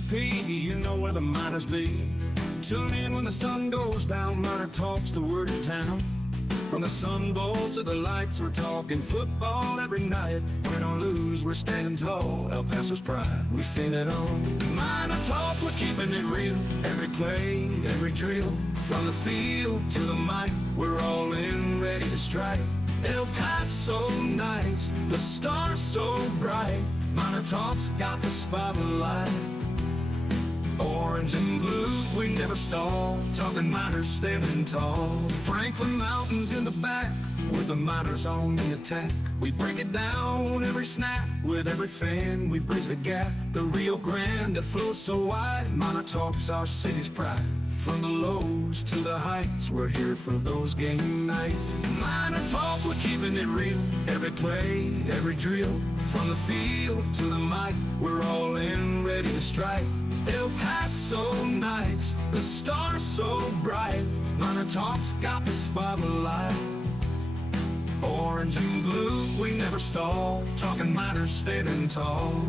UTEP, you know where the miners be. Tune in when the sun goes down, MinerTalk's the word in town. From the Sun Bowl to the lights, we're talking football every night. Win or lose, we're standing tall, El Paso's pride, we sing it on. MinerTalk, we're keeping it real. Every play, every drill, from the field to the mic, we're all in, ready to strike. El Paso nights, the stars so bright. MinerTalk's got the spotlight. Orange and blue, we never stall. Talking miners standing tall. Franklin Mountains in the back, with the miners on the attack. We break it down every snap. With every fan, we bridge the gap. The Rio Grande that flows so wide. MinerTalk's our city's pride. From the lows to the heights, we're here for those game nights. MinerTalk, we're keeping it real. Every play, every drill, from the field to the mic, we're all in, ready to strike. El Paso nights, the stars so bright. MinerTalk's got the spotlight. Orange and blue, we never stall. Talking miners standing tall.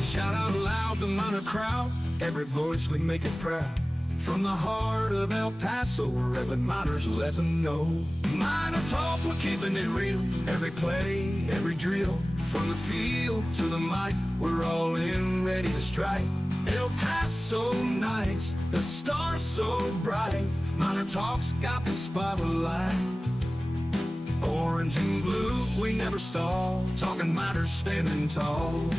Shout out loud, the miner crowd. Every voice, we make it proud. From the heart of El Paso, wherever miners, let them know. MinerTalk, we're keeping it real. Every play, every drill, from the field to the mic, we're all in, ready to strike. El Paso nights, the stars so bright. MinerTalk's got the spotlight. Orange and blue, we never stall. Talking miners standing tall.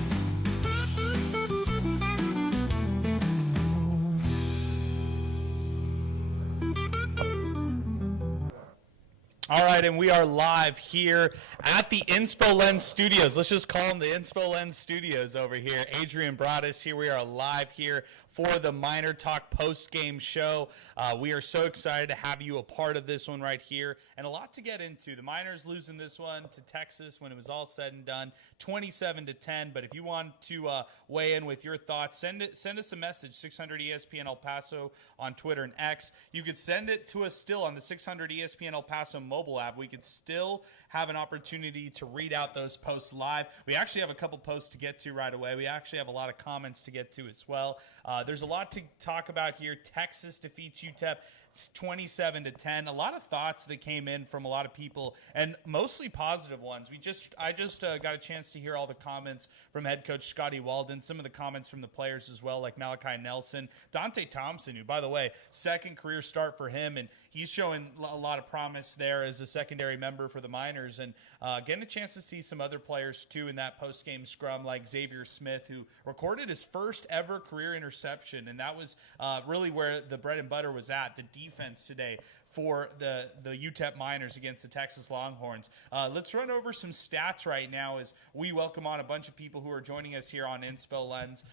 All right, and we are live here at the Inspo Lens Studios. Let's just call them the Inspo Lens Studios over here. Adrian Broaddus here. We are live here for the MinerTalk post-game show. We are so excited to have you a part of this one right here, and a lot to get into. The Miners losing this one to Texas when it was all said and done, 27-10. But if you want to weigh in with your thoughts, send us a message, 600 ESPN El Paso on Twitter and X. You could send it to us still on the 600 ESPN El Paso mobile app. We could still have an opportunity to read out those posts live. We actually have a couple posts to get to right away. We actually have a lot of comments to get to as well. There's a lot to talk about here. Texas defeats UTEP 27-10. A lot of thoughts that came in from a lot of people, and mostly positive ones. I just got a chance to hear all the comments from head coach Scotty Walden, some of the comments from the players as well, like Malachi Nelson, Dante Thompson, who, by the way, second career start for him, and he's showing a lot of promise there as a secondary member for the Miners, and getting a chance to see some other players too in that post-game scrum, like Xavier Smith, who recorded his first ever career interception, and that was really where the bread and butter was at, the defense today for the UTEP Miners against the Texas Longhorns. Let's run over some stats right now as we welcome on a bunch of people who are joining us here on Inspo Lens.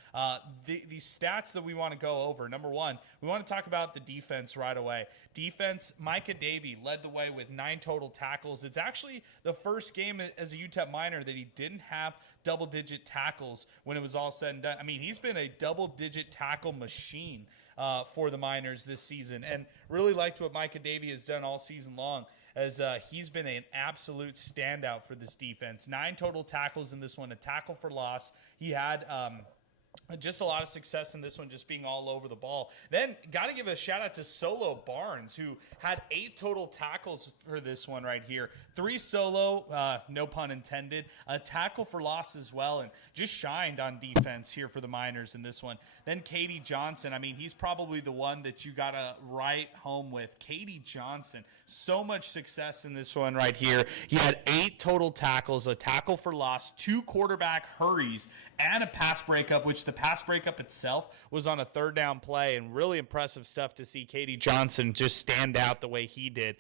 The stats that we want to go over. Number one, we want to talk about the defense right away. Defense, Micah Davey led the way with 9 total tackles. It's actually the first game as a UTEP Miner that he didn't have double-digit tackles when it was all said and done. I mean, he's been a double-digit tackle machine for the Miners this season, and really liked what Micah Davey has done all season long, as he's been an absolute standout for this defense. 9 total tackles in this one, a tackle for loss. He had just a lot of success in this one, just being all over the ball. Then got to give a shout out to Solo Barnes, who had 8 total tackles for this one right here. 3 solo, no pun intended, a tackle for loss as well, and just shined on defense here for the Miners in this one. Then Katie Johnson, I mean, he's probably the one that you got to write home with. Katie Johnson, so much success in this one right here. He had 8 total tackles, a tackle for loss, 2 quarterback hurries, and a pass breakup, which the pass breakup itself was on a 3rd down play, and really impressive stuff to see Katie Johnson just stand out the way he did.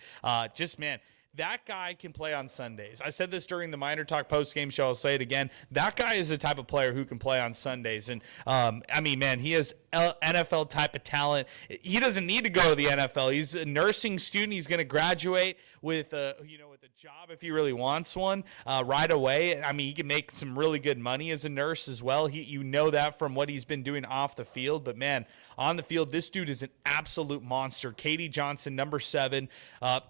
Man, that guy can play on Sundays. I said this during the MinerTalk post-game show. I'll say it again. That guy is the type of player who can play on Sundays. And, I mean, man, he has NFL type of talent. He doesn't need to go to the NFL. He's a nursing student. He's going to graduate with a job if he really wants one right away. I mean, he can make some really good money as a nurse as well. You know that from what he's been doing off the field. But, man, on the field, this dude is an absolute monster. Katie Johnson, number 7.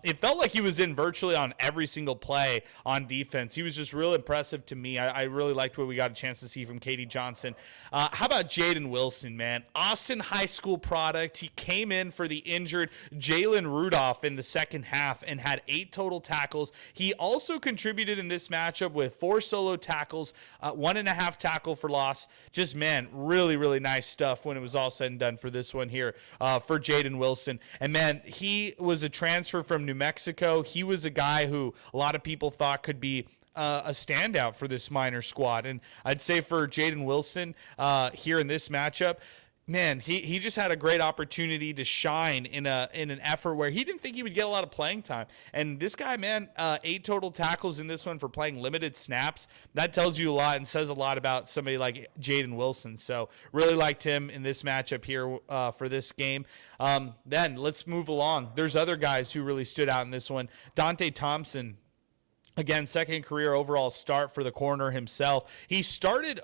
It felt like he was in virtually on every single play on defense. He was just real impressive to me. I really liked what we got a chance to see from Katie Johnson. How about Jaden Wilson, man? Austin High School product. He came in for the injured Jalen Rudolph in the second half and had 8 total tackles. He also contributed in this matchup with 4 solo tackles, 1.5 tackle for loss. Just, man, really, really nice stuff when it was all said and done for this one here for Jaden Wilson. And, man, he was a transfer from New Mexico. He was a guy who a lot of people thought could be a standout for this Miner squad. And I'd say for Jaden Wilson here in this matchup, man, he just had a great opportunity to shine in an effort where he didn't think he would get a lot of playing time. And this guy, man, 8 total tackles in this one for playing limited snaps. That tells you a lot and says a lot about somebody like Jaden Wilson. So really liked him in this matchup here for this game. Then let's move along. There's other guys who really stood out in this one. Dante Thompson. Again, second career overall start for the corner himself. He started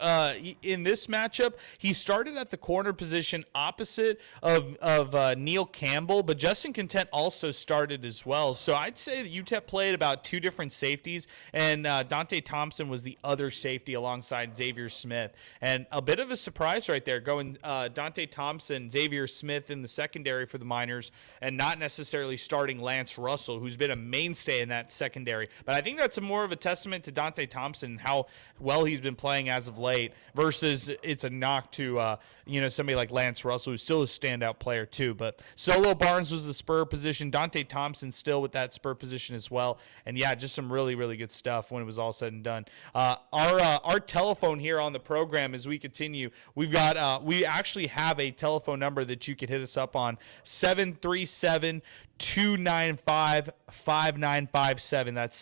in this matchup. He started at the corner position opposite of Neil Campbell, but Justin Content also started as well. So I'd say that UTEP played about 2 different safeties, and Dante Thompson was the other safety alongside Xavier Smith. And a bit of a surprise right there, going Dante Thompson, Xavier Smith in the secondary for the Miners, and not necessarily starting Lance Russell, who's been a mainstay in that secondary. But I think that's more of a testament to Dante Thompson, how well he's been playing as of late, versus it's a knock to somebody like Lance Russell, who's still a standout player too. But Solo Barnes was the spur position. Dante Thompson still with that spur position as well. And yeah, just some really, really good stuff when it was all said and done. Our telephone here on the program as we continue, we actually have a telephone number that you could hit us up on, 737-295-5957. That's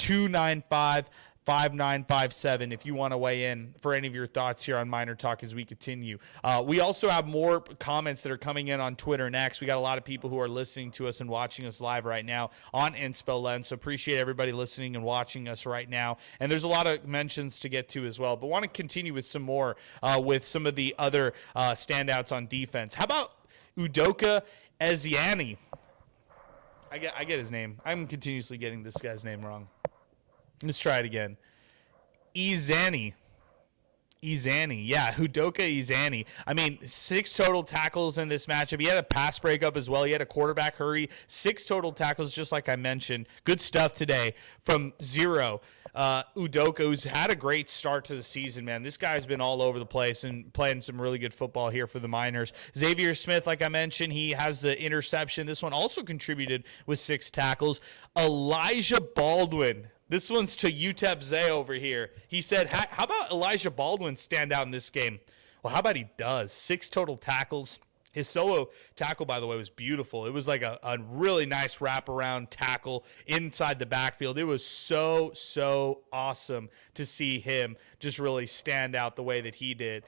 737-295-5957 if you want to weigh in for any of your thoughts here on MinerTalk as we continue. We also have more comments that are coming in on Twitter and X. We got a lot of people who are listening to us and watching us live right now on Inspo Lens, so appreciate everybody listening and watching us right now. And there's a lot of mentions to get to as well, but want to continue with some more with some of the other standouts on defense. How about Udoka Eziani? I get his name. I'm continuously getting this guy's name wrong. Let's try it again. Izani. Yeah, Udoka Izani. I mean, 6 total tackles in this matchup. He had a pass breakup as well. He had a quarterback hurry. 6 total tackles, just like I mentioned. Good stuff today from 0. Udoka, who's had a great start to the season, man. This guy's been all over the place and playing some really good football here for the Miners. Xavier Smith, like I mentioned, he has the interception. This one also contributed with 6 tackles. Elijah Baldwin. This one's to UTEP Zay over here. He said, how about Elijah Baldwin stand out in this game? Well, how about he does? 6 total tackles. His solo tackle, by the way, was beautiful. It was like a really nice wraparound tackle inside the backfield. It was so awesome to see him just really stand out the way that he did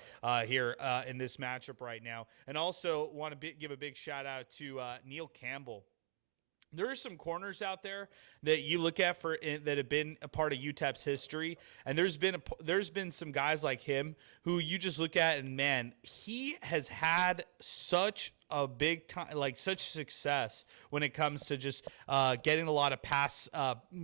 here in this matchup right now. And also want to give a big shout out to Neil Campbell. There are some corners out there that you look at that have been a part of UTEP's history, and there's been some guys like him who you just look at and, man, he has had such a big time, like such success when it comes to just getting a lot of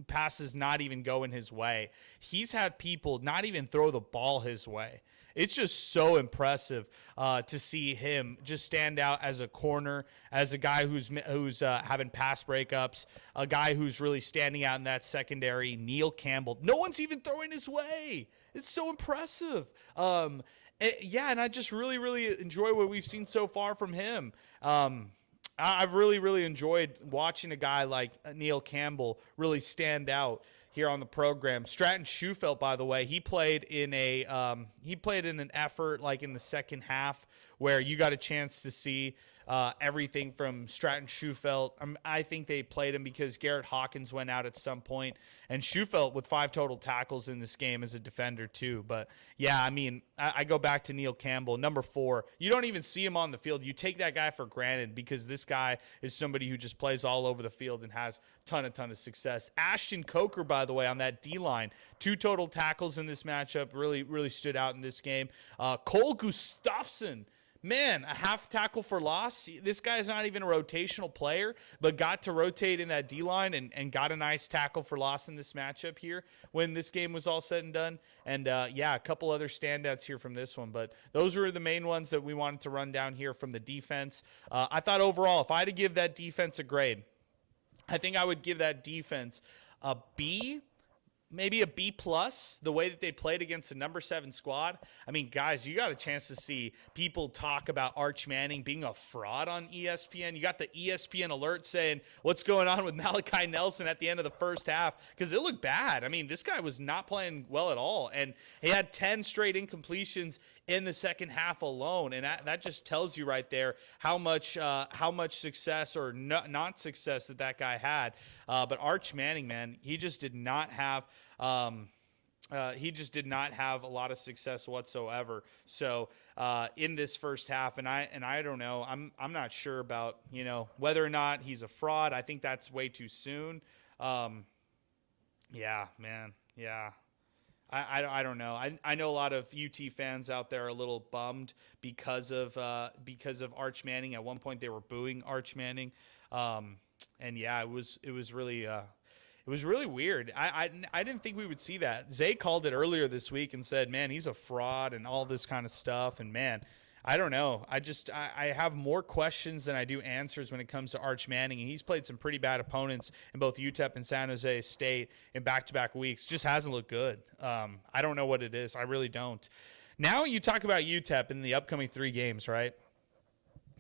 passes not even going his way. He's had people not even throw the ball his way. It's just so impressive to see him just stand out as a corner, as a guy who's having pass breakups, a guy who's really standing out in that secondary. Neil Campbell, no one's even throwing his way. It's so impressive. And I just really enjoy what we've seen so far from him. I've really enjoyed watching a guy like Neil Campbell really stand out here on the program. Stratton Schufelt, by the way, he played in an effort like in the second half where you got a chance to see everything from Stratton Schufelt. I think they played him because Garrett Hawkins went out at some point, and Schufelt with 5 total tackles in this game as a defender too. But yeah, I mean, I go back to Neil Campbell, number 4. You don't even see him on the field. You take that guy for granted because this guy is somebody who just plays all over the field and has ton of success. Ashton Coker, by the way, on that D-line, 2 total tackles in this matchup, really stood out in this game. Cole Gustafson, man, a half tackle for loss. This guy's not even a rotational player, but got to rotate in that D-line and got a nice tackle for loss in this matchup here when this game was all said and done. And, yeah, a couple other standouts here from this one. But those were the main ones that we wanted to run down here from the defense. I thought overall, if I had to give that defense a grade, I think I would give that defense a B, maybe a B+, the way that they played against the number 7 squad. I mean, guys, you got a chance to see people talk about Arch Manning being a fraud on ESPN. You got the ESPN alert saying what's going on with Malachi Nelson at the end of the first half because it looked bad. I mean, this guy was not playing well at all, and he had 10 straight incompletions in the second half alone, and that just tells you right there how much success or not success that guy had. But Arch Manning, man, he just did not have a lot of success whatsoever. So in this first half, and I don't know, I'm not sure about whether or not he's a fraud. I think that's way too soon. Yeah, man, yeah. I don't know. I know a lot of UT fans out there are a little bummed because of Arch Manning. At one point, they were booing Arch Manning, and yeah, it was really weird. I didn't think we would see that. Zay called it earlier this week and said, "Man, he's a fraud" and all this kind of stuff. And man, I don't know. I have more questions than I do answers when it comes to Arch Manning, and he's played some pretty bad opponents in both UTEP and San Jose State in back-to-back weeks. Just hasn't looked good. I don't know what it is. I really don't. Now you talk about UTEP in the upcoming 3 games, right?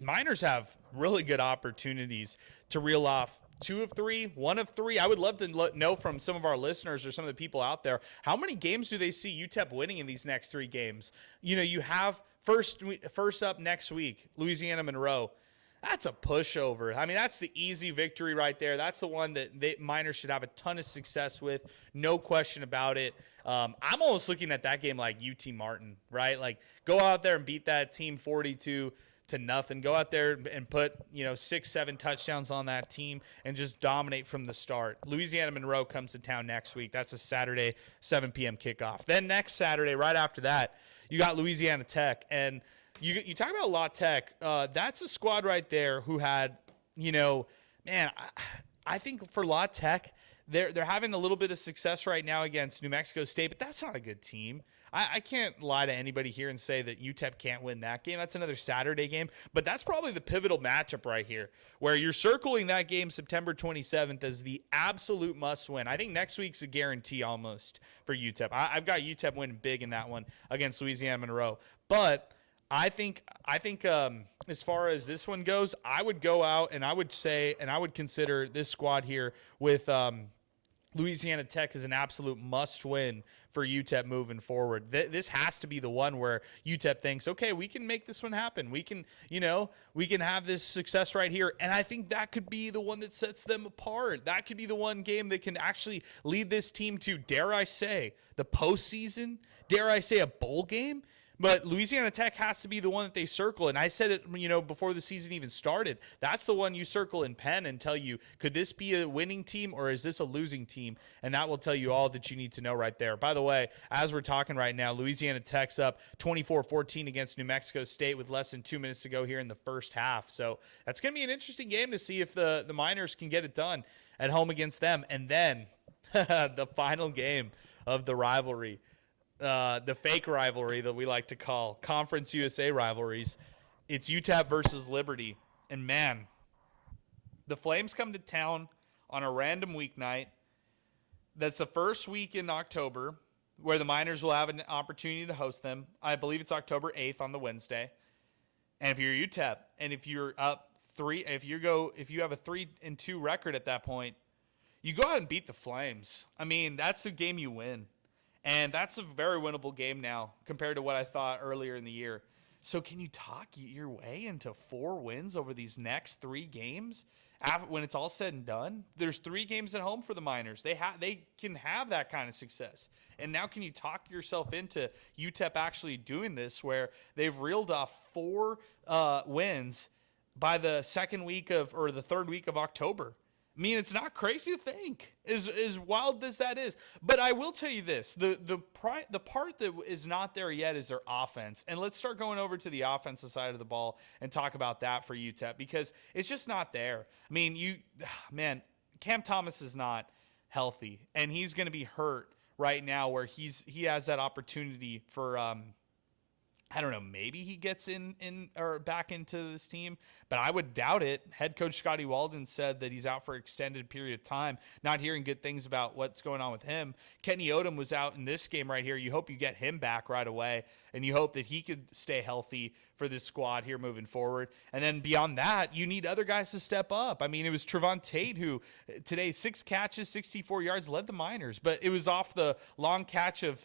Miners have really good opportunities to reel off 2 of 3, 1 of 3. I would love to know from some of our listeners or some of the people out there, how many games do they see UTEP winning in these next 3 games? You have first up next week, Louisiana Monroe. That's a pushover. I mean, that's the easy victory right there. That's the one that Miners should have a ton of success with, no question about it. I'm almost looking at that game like UT Martin, right? Like, go out there and beat that team 42-0. Go out there and put 6-7 touchdowns on that team and just dominate from the start. Louisiana Monroe comes to town next week. That's a Saturday 7 p.m. kickoff. Then next Saturday, right after that, you got Louisiana Tech. And you talk about La Tech. That's a squad right there who had, man, I think for La Tech, they're having a little bit of success right now against New Mexico State, but that's not a good team. I can't lie to anybody here and say that UTEP can't win that game. That's another Saturday game, but that's probably the pivotal matchup right here, where you're circling that game September 27th as the absolute must-win. I think next week's a guarantee almost for UTEP. I've got UTEP winning big in that one against Louisiana Monroe, but I think as far as this one goes, I would go out and I would say, and I would consider this squad here with Louisiana Tech as an absolute must-win for UTEP moving forward. This has to be the one where UTEP thinks, okay, we can make this one happen. We can have this success right here. And I think that could be the one that sets them apart. That could be the one game that can actually lead this team to, dare I say, the postseason, dare I say, a bowl game. But Louisiana Tech has to be the one that they circle. And I said it, before the season even started. That's the one you circle in pen and tell you, could this be a winning team or is this a losing team? And that will tell you all that you need to know right there. By the way, as we're talking right now, Louisiana Tech's up 24-14 against New Mexico State with less than 2 minutes to go here in the first half. So that's going to be an interesting game to see if the Miners can get it done at home against them. And then the final game of the rivalry. The fake rivalry that we like to call Conference USA rivalries. It's UTEP versus Liberty. And man, the Flames come to town on a random weeknight. That's the first week in October where the Miners will have an opportunity to host them. I believe it's October 8th on the Wednesday. And if you're UTEP and if you're up 3, if you have a 3-2 record at that point, you go out and beat the Flames. I mean, that's the game you win. And that's a very winnable game now compared to what I thought earlier in the year. So can you talk your way into 4 wins over these next 3 games? When it's all said and done, there's 3 games at home for the Miners. They can have that kind of success. And now can you talk yourself into UTEP actually doing this, where they've reeled off 4 wins by the the 3rd week of October? I mean, it's not crazy to think, as wild as that is. But I will tell you this: the part that is not there yet is their offense. And let's start going over to the offensive side of the ball and talk about that for UTEP, because it's just not there. I mean, Cam Thomas is not healthy, and he's going to be hurt right now, where he has that opportunity for I don't know, maybe he gets in or back into this team, but I would doubt it. Head coach Scotty Walden said that he's out for an extended period of time. Not hearing good things about what's going on with him. Kenny Odom was out in this game right here. You hope you get him back right away, and you hope that he could stay healthy for this squad here moving forward. And then beyond that, you need other guys to step up. I mean, it was Trevon Tate who today 6 catches, 64 yards, led the Miners, but it was off the long catch of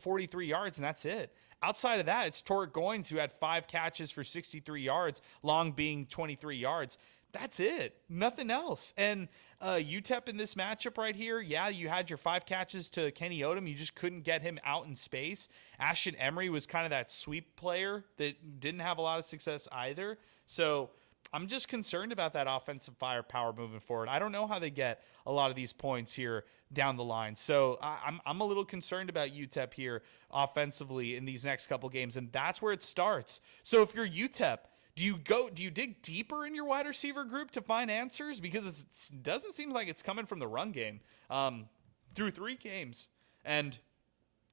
43 yards, and that's it. Outside of that, it's Torrek Goins, who had 5 catches for 63 yards, long being 23 yards. That's it. Nothing else. And UTEP in this matchup right here, yeah, you had your 5 catches to Kenny Odom. You just couldn't get him out in space. Ashton Emery was kind of that sweep player that didn't have a lot of success either. So I'm just concerned about that offensive firepower moving forward. I don't know how they get a lot of these points here down the line. So I'm a little concerned about UTEP here offensively in these next couple games, and that's where it starts. So if you're UTEP, do you dig deeper in your wide receiver group to find answers? Because it doesn't seem like it's coming from the run game through 3 games. And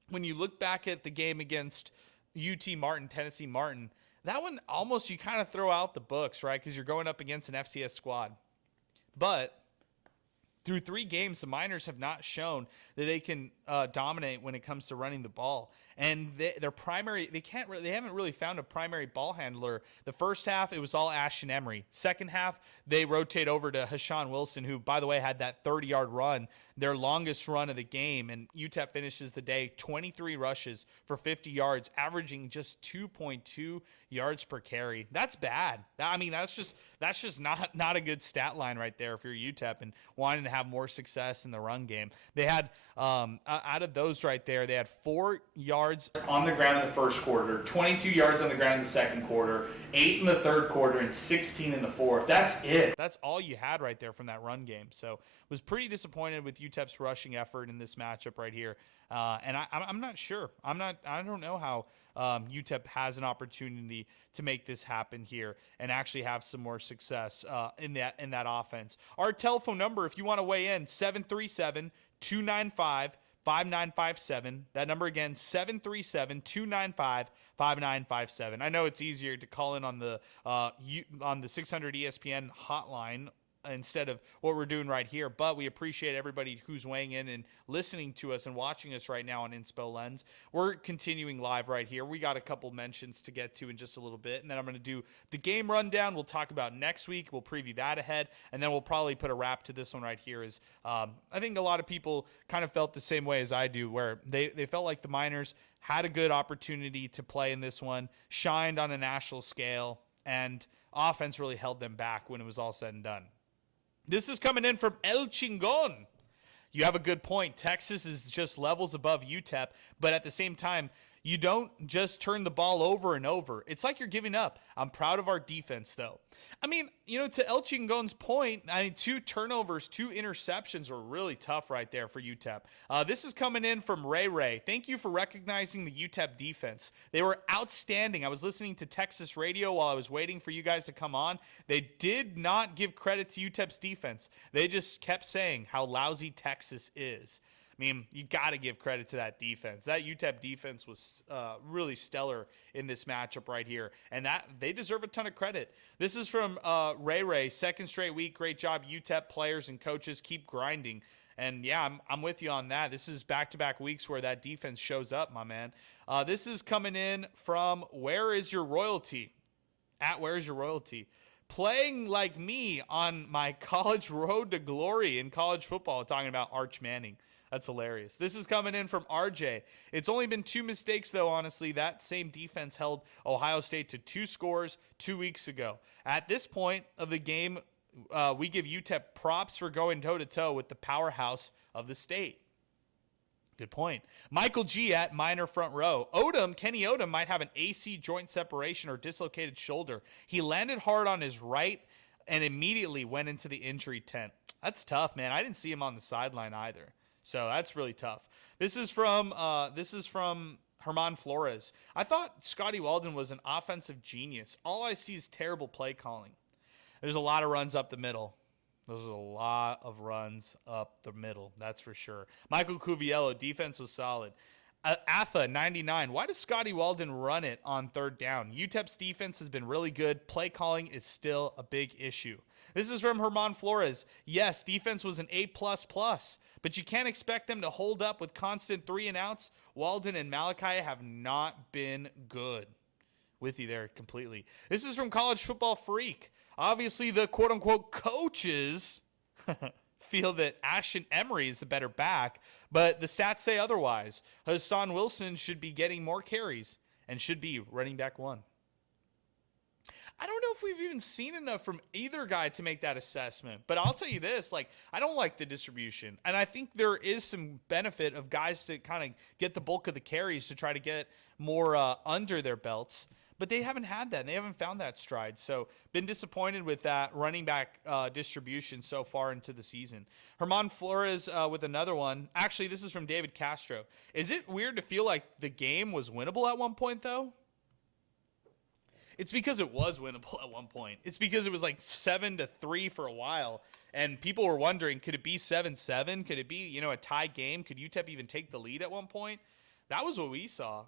when you look back at the game against Tennessee Martin, that one almost you kind of throw out the books, right? Because you're going up against an FCS squad. But through 3 games, the Miners have not shown that they can dominate when it comes to running the ball. And they haven't really found a primary ball handler. The first half, it was all Ashton Emery. Second half, they rotate over to Hashawn Wilson, who, by the way, had that 30-yard run, their longest run of the game. And UTEP finishes the day 23 rushes for 50 yards, averaging just 2.2 yards per carry. That's bad. I mean, that's just not a good stat line right there if you're UTEP and wanting to have more success in the run game. They had, out of those right there, they had 4 yards on the ground in the first quarter, 22 yards on the ground in the second quarter, 8 in the third quarter, and 16 in the fourth. That's it. That's all you had right there from that run game. So was pretty disappointed with UTEP's rushing effort in this matchup right here. And I'm not sure. I don't know how UTEP has an opportunity to make this happen here and actually have some more success in that offense. Our telephone number, if you want to weigh in, 737-295-5957. That number again, 737-295-5957. I know it's easier to call in on the 600 ESPN hotline instead of what we're doing right here, but we appreciate everybody who's weighing in and listening to us and watching us right now on Inspo Lens. We're continuing live right here. We got a couple mentions to get to in just a little bit, and then I'm going to do the game rundown. We'll talk about next week. We'll preview that ahead, and then we'll probably put a wrap to this one right here. Is I think a lot of people kind of felt the same way as I do, where they felt like the Miners had a good opportunity to play in this one, shined on a national scale, and offense really held them back when it was all said and done. This is coming in from El Chingon. You have a good point. Texas is just levels above UTEP, but at the same time, you don't just turn the ball over and over. It's like you're giving up. I'm proud of our defense, though. I mean, to El Chingon's point, 2 turnovers, 2 interceptions were really tough right there for UTEP. This is coming in from Ray Ray. Thank you for recognizing the UTEP defense. They were outstanding. I was listening to Texas radio while I was waiting for you guys to come on. They did not give credit to UTEP's defense. They just kept saying how lousy Texas is. I mean, you got to give credit to that defense. That UTEP defense was really stellar in this matchup right here, and that they deserve a ton of credit. This is from Ray Ray. 2nd straight week. Great job, UTEP players and coaches. Keep grinding. And yeah, I'm with you on that. This is back-to-back weeks where that defense shows up, my man. This is coming in from Where Is Your Royalty? At Where Is Your Royalty? Playing like me on my college road to glory in college football, talking about Arch Manning. That's hilarious. This is coming in from RJ. It's only been 2 mistakes, though, honestly. That same defense held Ohio State to 2 scores 2 weeks ago. At this point of the game, we give UTEP props for going toe-to-toe with the powerhouse of the state. Good point. Michael G at Miner front row. Kenny Odom might have an AC joint separation or dislocated shoulder. He landed hard on his right and immediately went into the injury tent. That's tough, man. I didn't see him on the sideline either. So that's really tough. This is from Herman Flores. I thought Scotty Weldon was an offensive genius. All I see is terrible play calling. There's a lot of runs up the middle. Those are a lot of runs up the middle, that's for sure. Michael Cuviello, defense was solid. Atha, 99. Why does Scotty Weldon run it on third down? UTEP's defense has been really good. Play calling is still a big issue. This is from Herman Flores. Yes, defense was an A++, but you can't expect them to hold up with constant 3-and-outs. Weldon and Malachi have not been good. With you there completely. This is from College Football Freak. Obviously, the quote-unquote coaches feel that Ashton Emery is the better back, but the stats say otherwise. Hassan Wilson should be getting more carries and should be running back 1. I don't know if we've even seen enough from either guy to make that assessment, but I'll tell you this, I don't like the distribution, and I think there is some benefit of guys to kind of get the bulk of the carries to try to get more under their belts. But they haven't had that, and they haven't found that stride. So been disappointed with that running back distribution so far into the season. Herman Flores with another one. Actually, this is from David Castro. Is it weird to feel like the game was winnable at one point, though? It's because it was winnable at one point. It's because it was like 7-3 for a while, and people were wondering, could it be 7-7? Could it be, a tie game? Could UTEP even take the lead at one point? That was what we saw.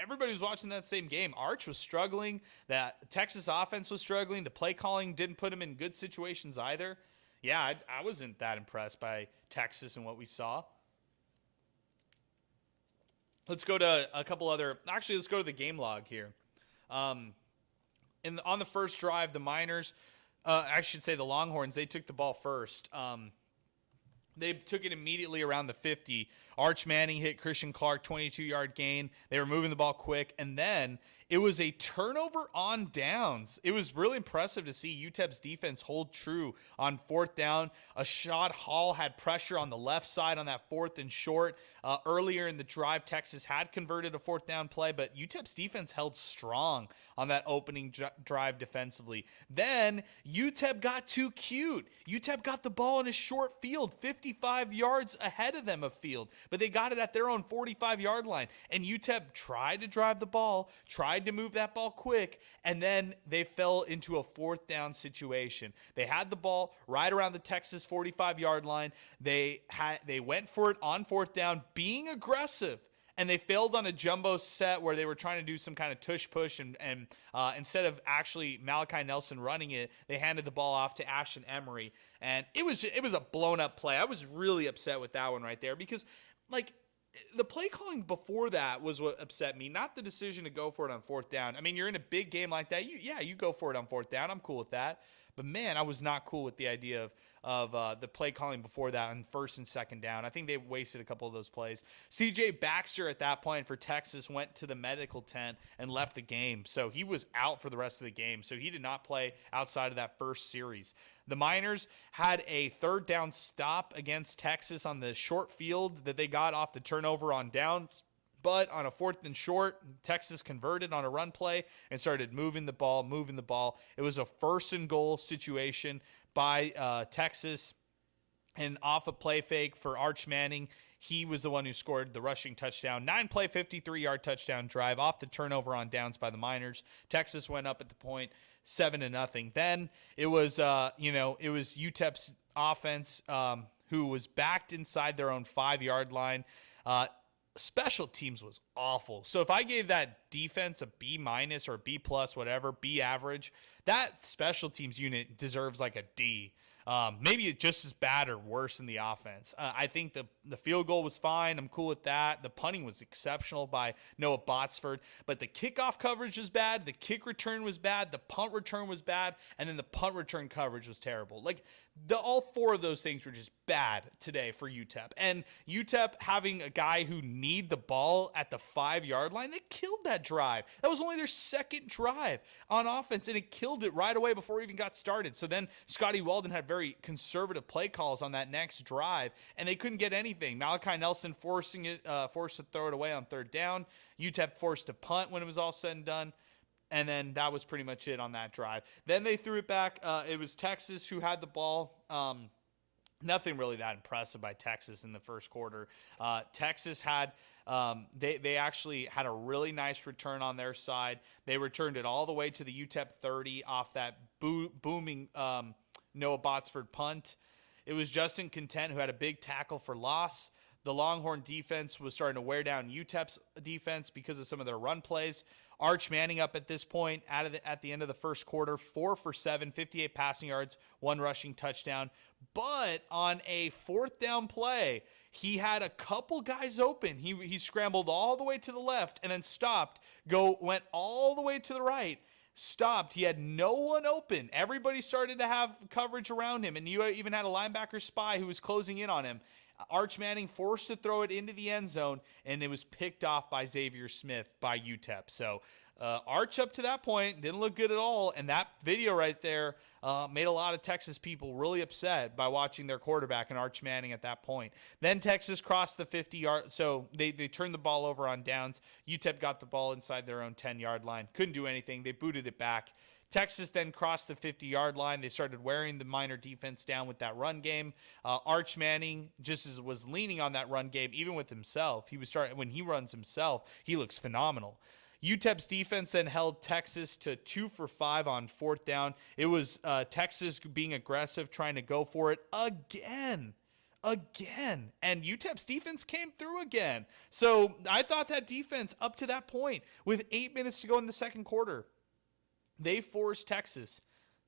Everybody was watching that same game. Arch was struggling. That Texas offense was struggling. The play calling didn't put him in good situations either. Yeah, I wasn't that impressed by Texas and what we saw. Let's go to a couple other. Actually, let's go to the game log here. On the first drive, the Miners, I should say the Longhorns, they took the ball first. They took it immediately around the 50. Arch Manning hit Christian Clark, 22-yard gain. They were moving the ball quick. And then it was a turnover on downs. It was really impressive to see UTEP's defense hold true on fourth down. Ashad Hall had pressure on the left side on that 4th and short. Earlier in the drive, Texas had converted a 4th down play, but UTEP's defense held strong on that opening drive defensively. Then UTEP got too cute. UTEP got the ball in a short field, 55 yards ahead of them of field, but they got it at their own 45-yard line. And UTEP tried to drive the ball, tried to move that ball quick, and then they fell into a 4th down situation. They had the ball right around the Texas 45-yard line. They went for it on 4th down, being aggressive. And they failed on a jumbo set where they were trying to do some kind of tush push, and instead of actually Malachi Nelson running it, they handed the ball off to Ashton Emery, and it was a blown up play. I was really upset with that one right there because, the play calling before that was what upset me, not the decision to go for it on 4th down. I mean, you're in a big game like that. You go for it on 4th down. I'm cool with that. But, man, I was not cool with the idea of the play calling before that on 1st and 2nd down. I think they wasted a couple of those plays. C.J. Baxter at that point for Texas went to the medical tent and left the game. So he was out for the rest of the game. So he did not play outside of that first series. The Miners had a 3rd down stop against Texas on the short field that they got off the turnover on downs. But on a 4th and short, Texas converted on a run play and started moving the ball. It was a 1st and goal situation by Texas. And off a play fake for Arch Manning, he was the one who scored the rushing touchdown. 9-play, 53-yard touchdown drive off the turnover on downs by the Miners. Texas went up at the point 7-0. Then it was, UTEP's offense who was backed inside their own 5-yard line. Special teams was awful. So if I gave that defense a B- or B+, whatever, B average, that special teams unit deserves like a D. Maybe just as bad or worse than the offense. I think the field goal was fine. I'm cool with that. The punting was exceptional by Noah Botsford. But the kickoff coverage was bad. The kick return was bad. The punt return was bad. And then the punt return coverage was terrible. all four of those things were just bad today for UTEP. And UTEP having a guy who need the ball at the 5-yard line, they killed that drive. That was only their second drive on offense, and it killed it right away before it even got started. So then Scotty Weldon had very conservative play calls on that next drive, and they couldn't get anything. Malachi Nelson forced to throw it away on third down. UTEP forced to punt when it was all said and done. And then that was pretty much it on that drive. Then they threw it back. It was Texas who had the ball. Nothing really that impressive by Texas in the first quarter. Texas had they actually had a really nice return on their side. They returned it all the way to the UTEP 30 off that booming Noah Botsford punt. It was Justin Content who had a big tackle for loss. The Longhorn defense was starting to wear down UTEP's defense because of some of their run plays. Arch Manning up at this point at the end of the first quarter, 4 for 7, 58 passing yards, 1 rushing touchdown. But on a 4th down play, he had a couple guys open. He scrambled all the way to the left and then stopped, went all the way to the right, stopped. He had no one open. Everybody started to have coverage around him, and you even had a linebacker spy who was closing in on him. Arch Manning forced to throw it into the end zone, and it was picked off by Xavier Smith by UTEP. So Arch up to that point didn't look good at all, and that video right there made a lot of Texas people really upset by watching their quarterback and Arch Manning at that point. Then Texas crossed the 50-yard, so they turned the ball over on downs. UTEP got the ball inside their own 10-yard line. Couldn't do anything. They booted it back. Texas then crossed the 50-yard line. They started wearing the Miner defense down with that run game. Arch Manning was leaning on that run game, even with himself. When he runs himself, he looks phenomenal. UTEP's defense then held Texas to 2 for 5 on 4th down. It was Texas being aggressive, trying to go for it again. And UTEP's defense came through again. So I thought that defense up to that point, with 8 minutes to go in the second quarter, they forced Texas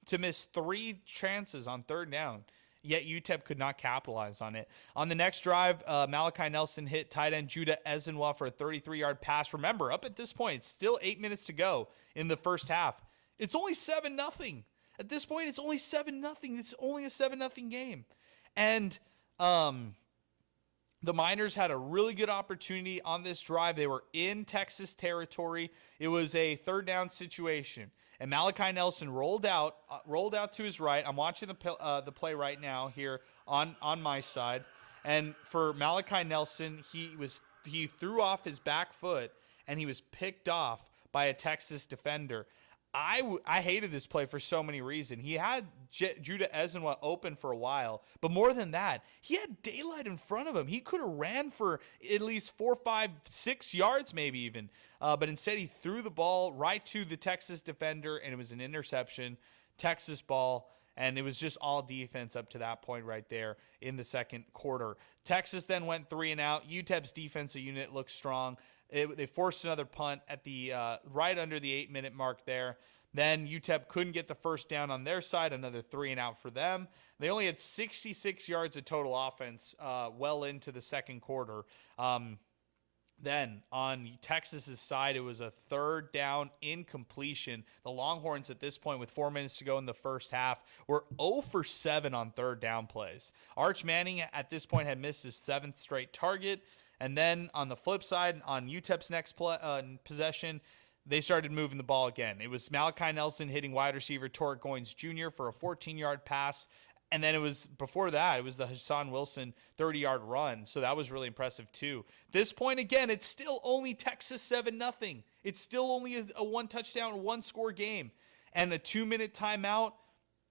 to miss 3 chances on 3rd down, yet UTEP could not capitalize on it. On the next drive, Malachi Nelson hit tight end Judah Ezenwa for a 33-yard pass. Remember, up at this point, it's still 8 minutes to go in the first half. It's only 7-0. At this point, it's only 7-0. It's only a 7-0 game. And the Miners had a really good opportunity on this drive. They were in Texas territory. It was a 3rd down situation. And Malachi Nelson rolled out to his right. I'm watching the play right now here on my side. And for Malachi Nelson, he threw off his back foot, and he was picked off by a Texas defender. I hated this play for so many reasons. He had Judah Ezenwa open for a while, but more than that, he had daylight in front of him. He could have ran for at least 4, 5, 6 yards maybe even, but instead he threw the ball right to the Texas defender, and it was an interception, Texas ball, and it was just all defense up to that point right there in the second quarter. Texas then went 3 and out. UTEP's defensive unit looked strong. They forced another punt at the right under the 8-minute mark there. Then UTEP couldn't get the first down on their side, another 3 and out for them. They only had 66 yards of total offense well into the second quarter. Then on Texas's side, it was a 3rd down incompletion. The Longhorns at this point, with 4 minutes to go in the first half, were 0 for 7 on 3rd down plays. Arch Manning at this point had missed his 7th straight target. And then on the flip side, on UTEP's next possession, they started moving the ball again. It was Malachi Nelson hitting wide receiver Torrek Goins Jr. for a 14-yard pass. And then before that, it was the Hassan Wilson 30-yard run. So that was really impressive too. This point, again, it's still only Texas 7-0. It's still only a 1-touchdown, 1-score game. And a 2-minute timeout,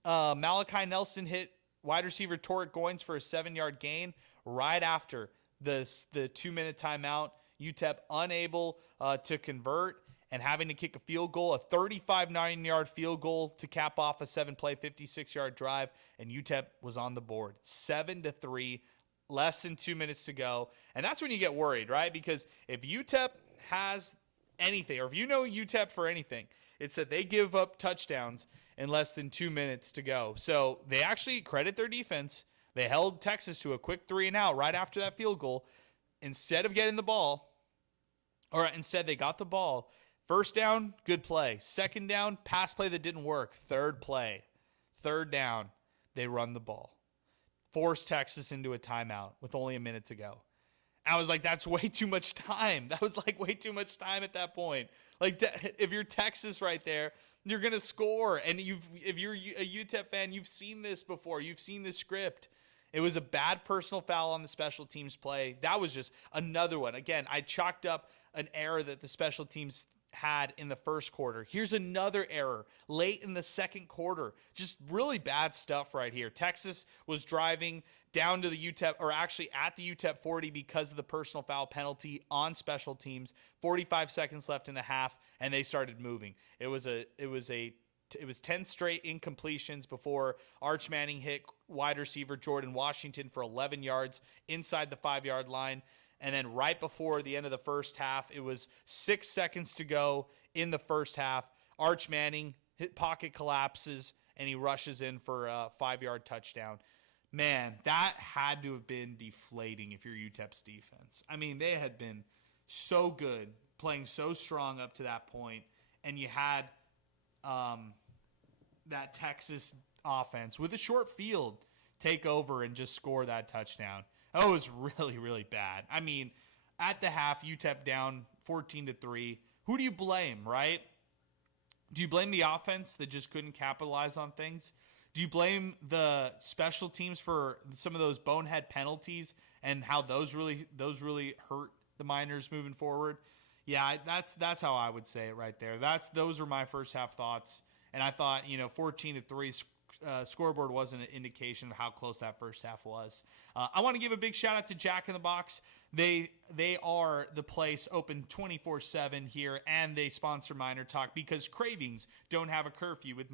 Malachi Nelson hit wide receiver Torrek Goins for a 7-yard gain right after the 2-minute timeout. UTEP unable to convert and having to kick a field goal, a 35-9-yard field goal to cap off a 7-play, 56-yard drive, and UTEP was on the board. 7-3, less than 2 minutes to go. And that's when you get worried, right? Because if UTEP has anything, or if you know UTEP for anything, it's that they give up touchdowns in less than 2 minutes to go. So they actually credit their defense. They held Texas to a quick 3 and out right after that field goal. Instead of getting the ball, or instead they got the ball. 1st down, good play. 2nd down, pass play that didn't work. 3rd play, 3rd down, they run the ball, force Texas into a timeout with only a minute to go. I was like, that's way too much time. That was like way too much time at that point. Like, if you're Texas right there, you're going to score. And if you're a UTEP fan, you've seen this before. You've seen the script. It was a bad personal foul on the special teams play. That was just another one. Again, I chalked up an error that the special teams had in the first quarter. Here's another error late in the second quarter. Just really bad stuff right here. Texas was driving down to the UTEP, or actually at the UTEP 40 because of the personal foul penalty on special teams. 45 seconds left in the half, and they started moving. It was 10 straight incompletions before Arch Manning hit wide receiver Jordan Washington for 11 yards inside the 5-yard line. And then right before the end of the first half, it was 6 seconds to go in the first half. Arch Manning, his pocket collapses, and he rushes in for a 5-yard touchdown. Man, that had to have been deflating if you're UTEP's defense. I mean, they had been so good, playing so strong up to that point, and you had that Texas offense with a short field take over and just score that touchdown. Oh, it was really, really bad. I mean, at the half, UTEP down 14-3. Who do you blame, right? Do you blame the offense that just couldn't capitalize on things? Do you blame the special teams for some of those bonehead penalties and how those really hurt the Miners moving forward? Yeah, that's how I would say it right there. Those were my first half thoughts, and I thought 14-3 scoreboard wasn't an indication of how close that first half was. I want to give a big shout out to Jack in the Box. They are the place open 24/7 here, and they sponsor MinerTalk because cravings don't have a curfew with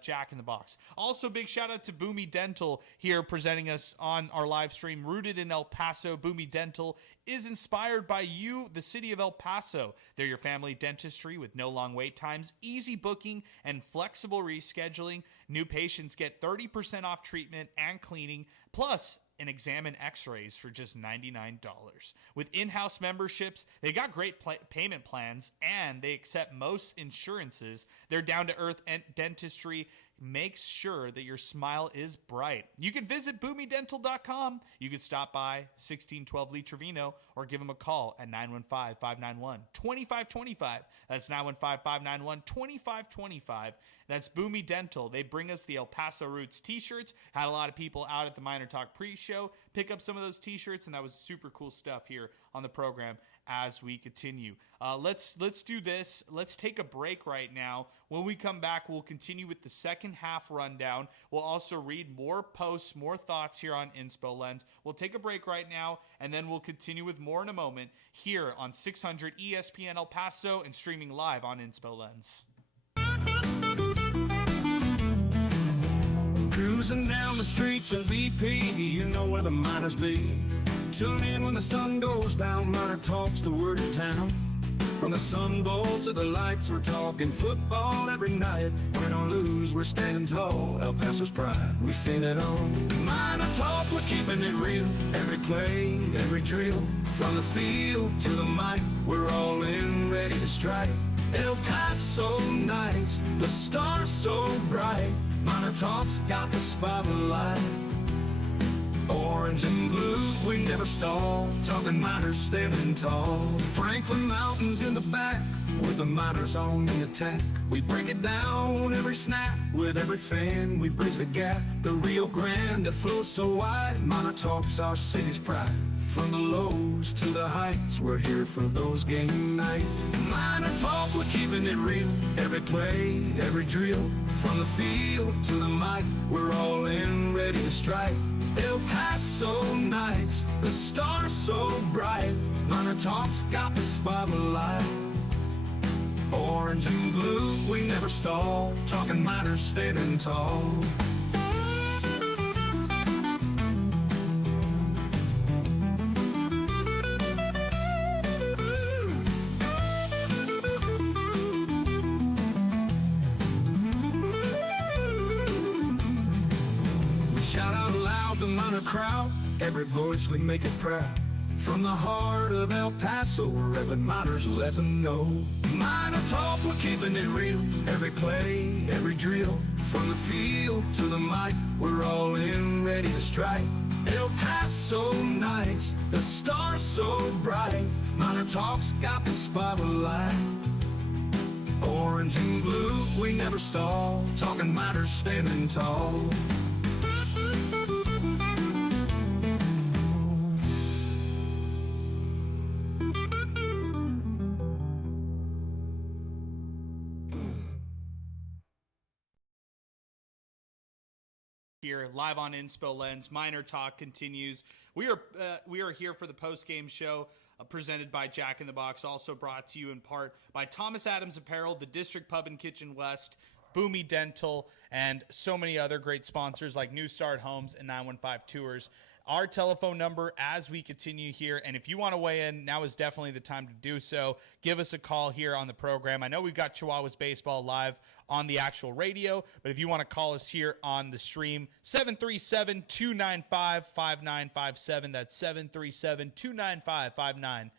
Jack in the Box. Also, big shout out to Boomy Dental here presenting us on our live stream. Rooted in El Paso, Boomy Dental is inspired by you, the city of El Paso. They're your family dentistry with no long wait times, easy booking, and flexible rescheduling. New patients get 30% off treatment and cleaning, plus and examine x-rays for just $99. With in-house memberships, they got great payment plans, and they accept most insurances. Their down-to-earth dentistry makes sure that your smile is bright. You can visit boomydental.com. You can stop by 1612 Lee Trevino or give them a call at 915-591-2525. That's 915-591-2525. That's Boomy Dental. They bring us the El Paso Roots t-shirts. Had a lot of people out at the MinerTalk pre-show pick up some of those t-shirts, and that was super cool stuff here on the program as we continue. Let's do this. Let's take a break right now. When we come back, we'll continue with the second half rundown. We'll also read more posts, more thoughts here on Inspo Lens. We'll take a break right now, and then we'll continue with more in a moment here on 600 ESPN El Paso and streaming live on Inspo Lens. Cruising down the streets of BP, you know where the Miners be. Tune in when the sun goes down, MinerTalk's the word in town. From the Sun Bowl to the lights, we're talking football every night. Win or lose, we're standing tall, El Paso's pride, we sing it on. MinerTalk, we're keeping it real, every play, every drill. From the field to the mic, we're all in, ready to strike. El Paso nights, the stars so bright. MinerTalk's got the spotlight. Orange and blue, we never stall. Talking Miners standing tall. Franklin Mountains in the back, with the Miners on the attack. We break it down every snap, with every fan we bridge the gap. The Rio Grande that flows so wide, MinerTalk's our city's pride. From the lows to the heights, we're here for those game nights. MinerTalk, we're keeping it real, every play, every drill. From the field to the mic, we're all in, ready to strike. El Paso nights, the stars so bright. MinerTalk's got the spotlight. Orange and blue, we never stall. Talking Miners standing tall. Crowd, every voice we make it proud. From the heart of El Paso, where every Miners let them know. MinerTalk, we're keeping it real. Every play, every drill. From the field to the mic, we're all in, ready to strike. El Paso nights, the stars so bright. MinerTalk's got the spotlight. Orange and blue, we never stall. Talking Miners, standing tall. Here live on Inspo Lens. MinerTalk continues. We are here for the post-game show presented by Jack in the Box, also brought to you in part by Thomas Adams Apparel, the District Pub and Kitchen West, Boomy Dental, and so many other great sponsors like New Start Homes and 915 Tours. Our telephone number as we continue here, and if you want to weigh in, now is definitely the time to do so. Give us a call here on the program. I know we've got Chihuahuas Baseball live on the actual radio, but if you want to call us here on the stream, 737-295-5957. That's 737-295-5957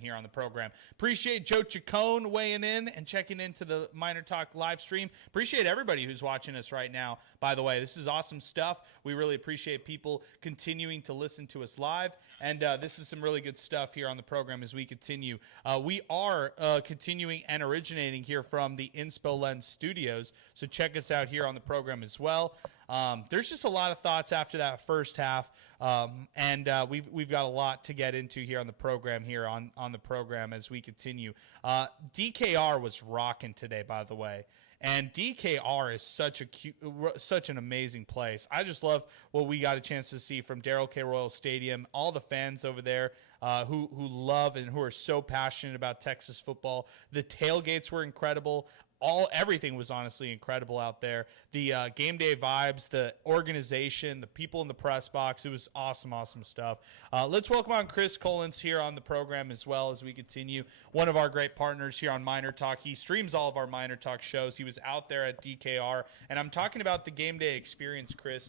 here on the program. Appreciate Joe Chacon weighing in and checking into the MinerTalk live stream. Appreciate everybody who's watching us right now. By the way, this is awesome stuff. We really appreciate people continuing to listen to us live, and this is some really good stuff here on the program as we continue. We are continuing and originating here from the Inspo Lens studios, so check us out here on the program as well. There's just a lot of thoughts after that first half, and we've got a lot to get into here on the program on the program as we continue. DKR was rocking today, by the way. And DKR is such an amazing place. I just love what we got a chance to see from Darrell K. Royal Stadium. All the fans over there who love and who are so passionate about Texas football. The tailgates were incredible. Everything was honestly incredible out there. The game day vibes, the organization, the people in the press box. It was awesome stuff. Let's welcome on Chris Collins here on the program as well as we continue. One of our great partners here on MinerTalk. He streams all of our MinerTalk shows. He was out there at DKR, and I'm talking about the game day experience, Chris.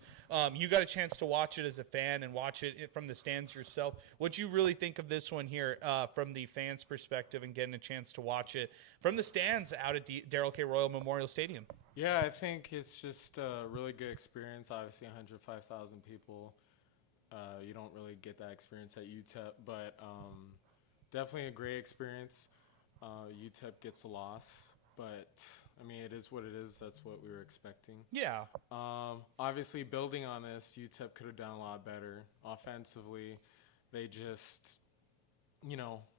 You got a chance to watch it as a fan and watch it from the stands yourself. What'd you really think of this one here from the fans' perspective and getting a chance to watch it from the stands out at Darrell K. Royal Memorial Stadium? Yeah, I think it's just a really good experience. Obviously, 105,000 people. You don't really get that experience at UTEP, but definitely a great experience. UTEP gets a loss, but I mean, it is what it is. That's what we were expecting. Yeah. Obviously, building on this, UTEP could have done a lot better offensively. They just,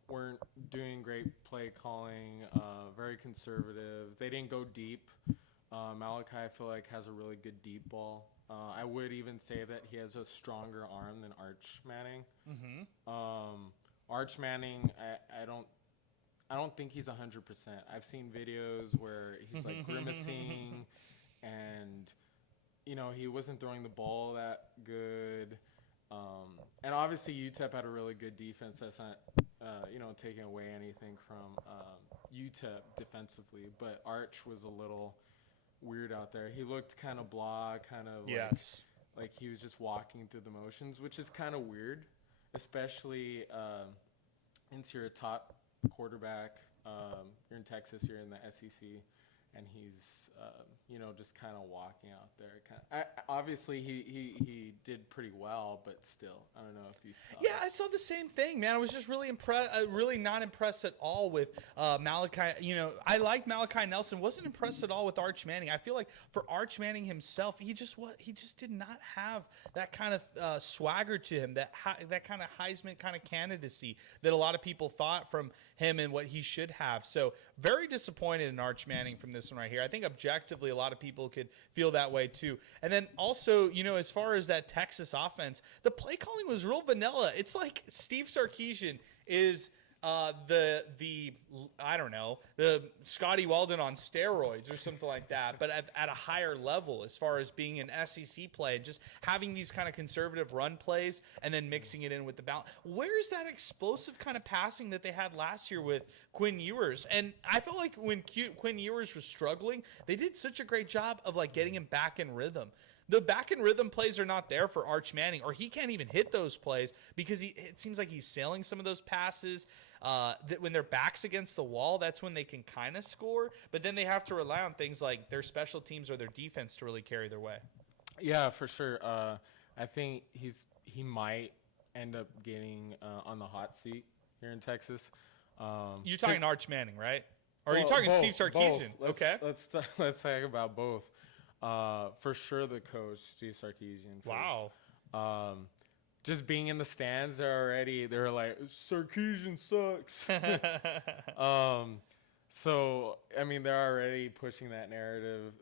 weren't doing great play calling, very conservative. They didn't go deep. Malachi, I feel like, has a really good deep ball. I would even say that he has a stronger arm than Arch Manning. Mm-hmm. Arch Manning, I don't think he's 100%. I've seen videos where he's like grimacing and, he wasn't throwing the ball that good. And obviously UTEP had a really good defense. That's not, taking away anything from UTEP defensively. But Arch was a little weird out there. He looked kind of blah, kind of like he was just walking through the motions, which is kind of weird, especially into your top quarterback. You're in Texas, you're in the SEC, and he's just kind of walking out there. Obviously he did pretty well, but still, I don't know if you saw. Yeah, I saw the same thing, man. I was just really impressed, really not impressed at all with Malachi. I liked Malachi Nelson. Wasn't impressed at all with Arch Manning. I feel like for Arch Manning himself, he just did not have that kind of swagger to him, that kind of Heisman kind of candidacy that a lot of people thought from him and what he should have. So very disappointed in Arch Manning from this one right here. I think objectively a lot of people could feel that way too. And then also, as far as that Texas offense, the play calling was real vanilla. It's like Steve Sarkisian is the Scotty Weldon on steroids or something like that, but at a higher level as far as being an SEC play, just having these kind of conservative run plays and then mixing it in with the balance. Where's that explosive kind of passing that they had last year with Quinn Ewers? And I felt like when Quinn Ewers was struggling, they did such a great job of like getting him back in rhythm. the back and rhythm plays are not there for Arch Manning, or he can't even hit those plays because it seems like he's sailing some of those passes. That when their back's against the wall, that's when they can kind of score. But then they have to rely on things like their special teams or their defense to really carry their way. Yeah, for sure. I think he might end up getting on the hot seat here in Texas. You're talking Arch Manning, right? Or Well, you're talking both, Steve Sarkisian? both. Okay. Let's talk about both. For sure, the coach Steve Sarkisian. Wow. Just being in the stands already, they're like, Sarkisian sucks. So I mean, they're already pushing that narrative.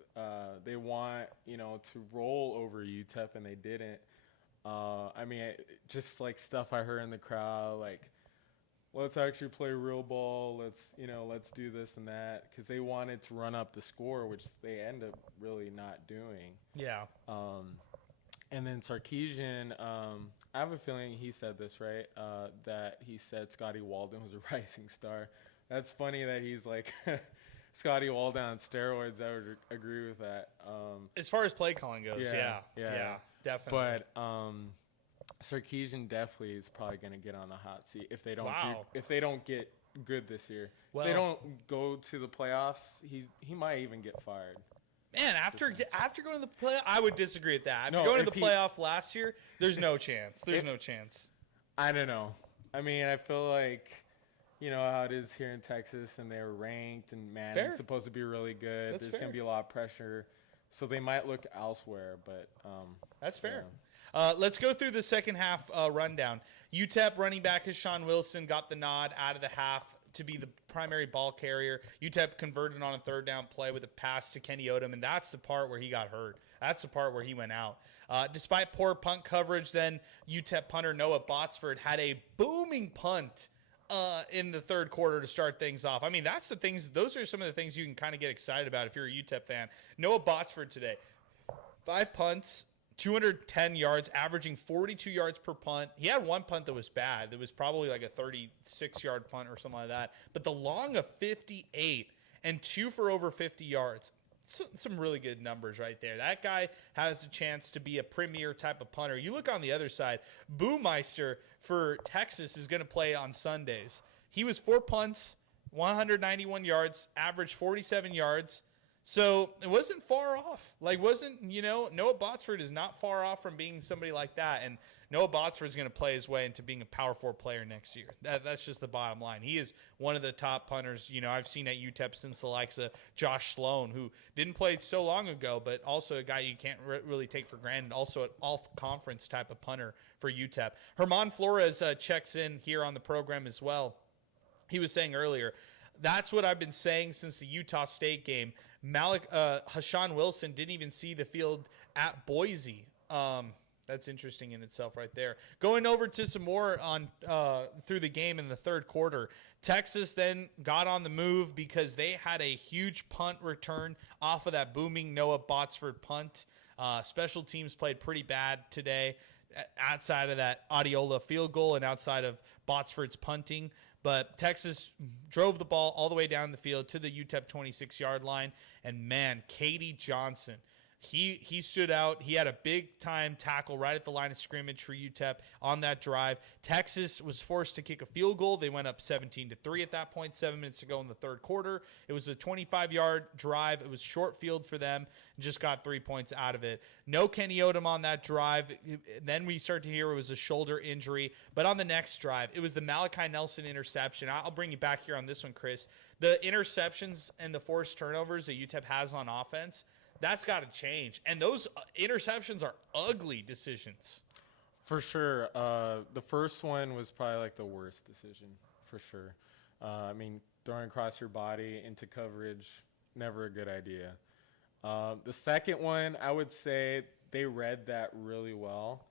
They want to roll over UTEP, and they didn't. I mean, just like stuff I heard in the crowd, like, let's actually play real ball. Let's do this and that, because they wanted to run up the score, which they end up really not doing. Yeah. And then Sarkisian, I have a feeling he said this, right? That he said Scotty Walden was a rising star. That's funny that he's like Scotty Walden on steroids. I would agree with that. As far as play calling goes, yeah, definitely. But Sarkisian definitely is probably going to get on the hot seat if they don't if they don't get good this year. If they don't go to the playoffs, he might even get fired. Man, after going to the playoff, I would disagree with that. After going to the playoff last year, there's no chance. There's no chance. I don't know. I mean, I feel like, how it is here in Texas, and they're ranked, and Manning's supposed to be really good. There's going to be a lot of pressure. So they might look elsewhere, but that's fair. Let's go through the second half rundown. UTEP running back Hashawn Wilson got the nod out of the half to be the primary ball carrier. UTEP converted on a third down play with a pass to Kenny Odom, and that's the part where he got hurt. That's the part where he went out. Despite poor punt coverage, then UTEP punter Noah Botsford had a booming punt in the third quarter to start things off. I mean, that's the things. Those are some of the things you can kind of get excited about if you're a UTEP fan. Noah Botsford today, 5 punts, 210 yards, averaging 42 yards per punt. He had one punt that was bad. That was probably like a 36-yard punt or something like that. But the long of 58 and 2 for over 50 yards. Some really good numbers right there. That guy has a chance to be a premier type of punter. You look on the other side, Boomeister for Texas is going to play on Sundays. He was 4 punts, 191 yards, averaged 47 yards. So it wasn't far off. Noah Botsford is not far off from being somebody like that. And Noah Botsford is going to play his way into being a Power 4 player next year. That's just the bottom line. He is one of the top punters, I've seen at UTEP since the likes of Josh Sloan, who didn't play so long ago, but also a guy you can't really take for granted. Also an all-conference type of punter for UTEP. Herman Flores checks in here on the program as well. He was saying earlier, that's what I've been saying since the Utah State game. Hashawn Wilson didn't even see the field at Boise. That's interesting in itself right there. Going over to some more on through the game in the third quarter. Texas then got on the move because they had a huge punt return off of that booming Noah Botsford punt. Special teams played pretty bad today outside of that Adiola field goal and outside of Botsford's punting. But Texas drove the ball all the way down the field to the UTEP 26-yard line. And, man, Katie Johnson, he stood out. He had a big-time tackle right at the line of scrimmage for UTEP on that drive. Texas was forced to kick a field goal. They went up 17-3 at that point, 7 minutes to go in the third quarter. It was a 25-yard drive. It was short field for them and just got 3 points out of it. No Kenny Odom on that drive. Then we start to hear it was a shoulder injury. But on the next drive, it was the Malachi Nelson interception. I'll bring you back here on this one, Chris. The interceptions and the forced turnovers that UTEP has on offense, that's got to change. And those interceptions are ugly decisions. For sure. The first one was probably like the worst decision, for sure. Throwing across your body into coverage, never a good idea. The second one, I would say they read that really well.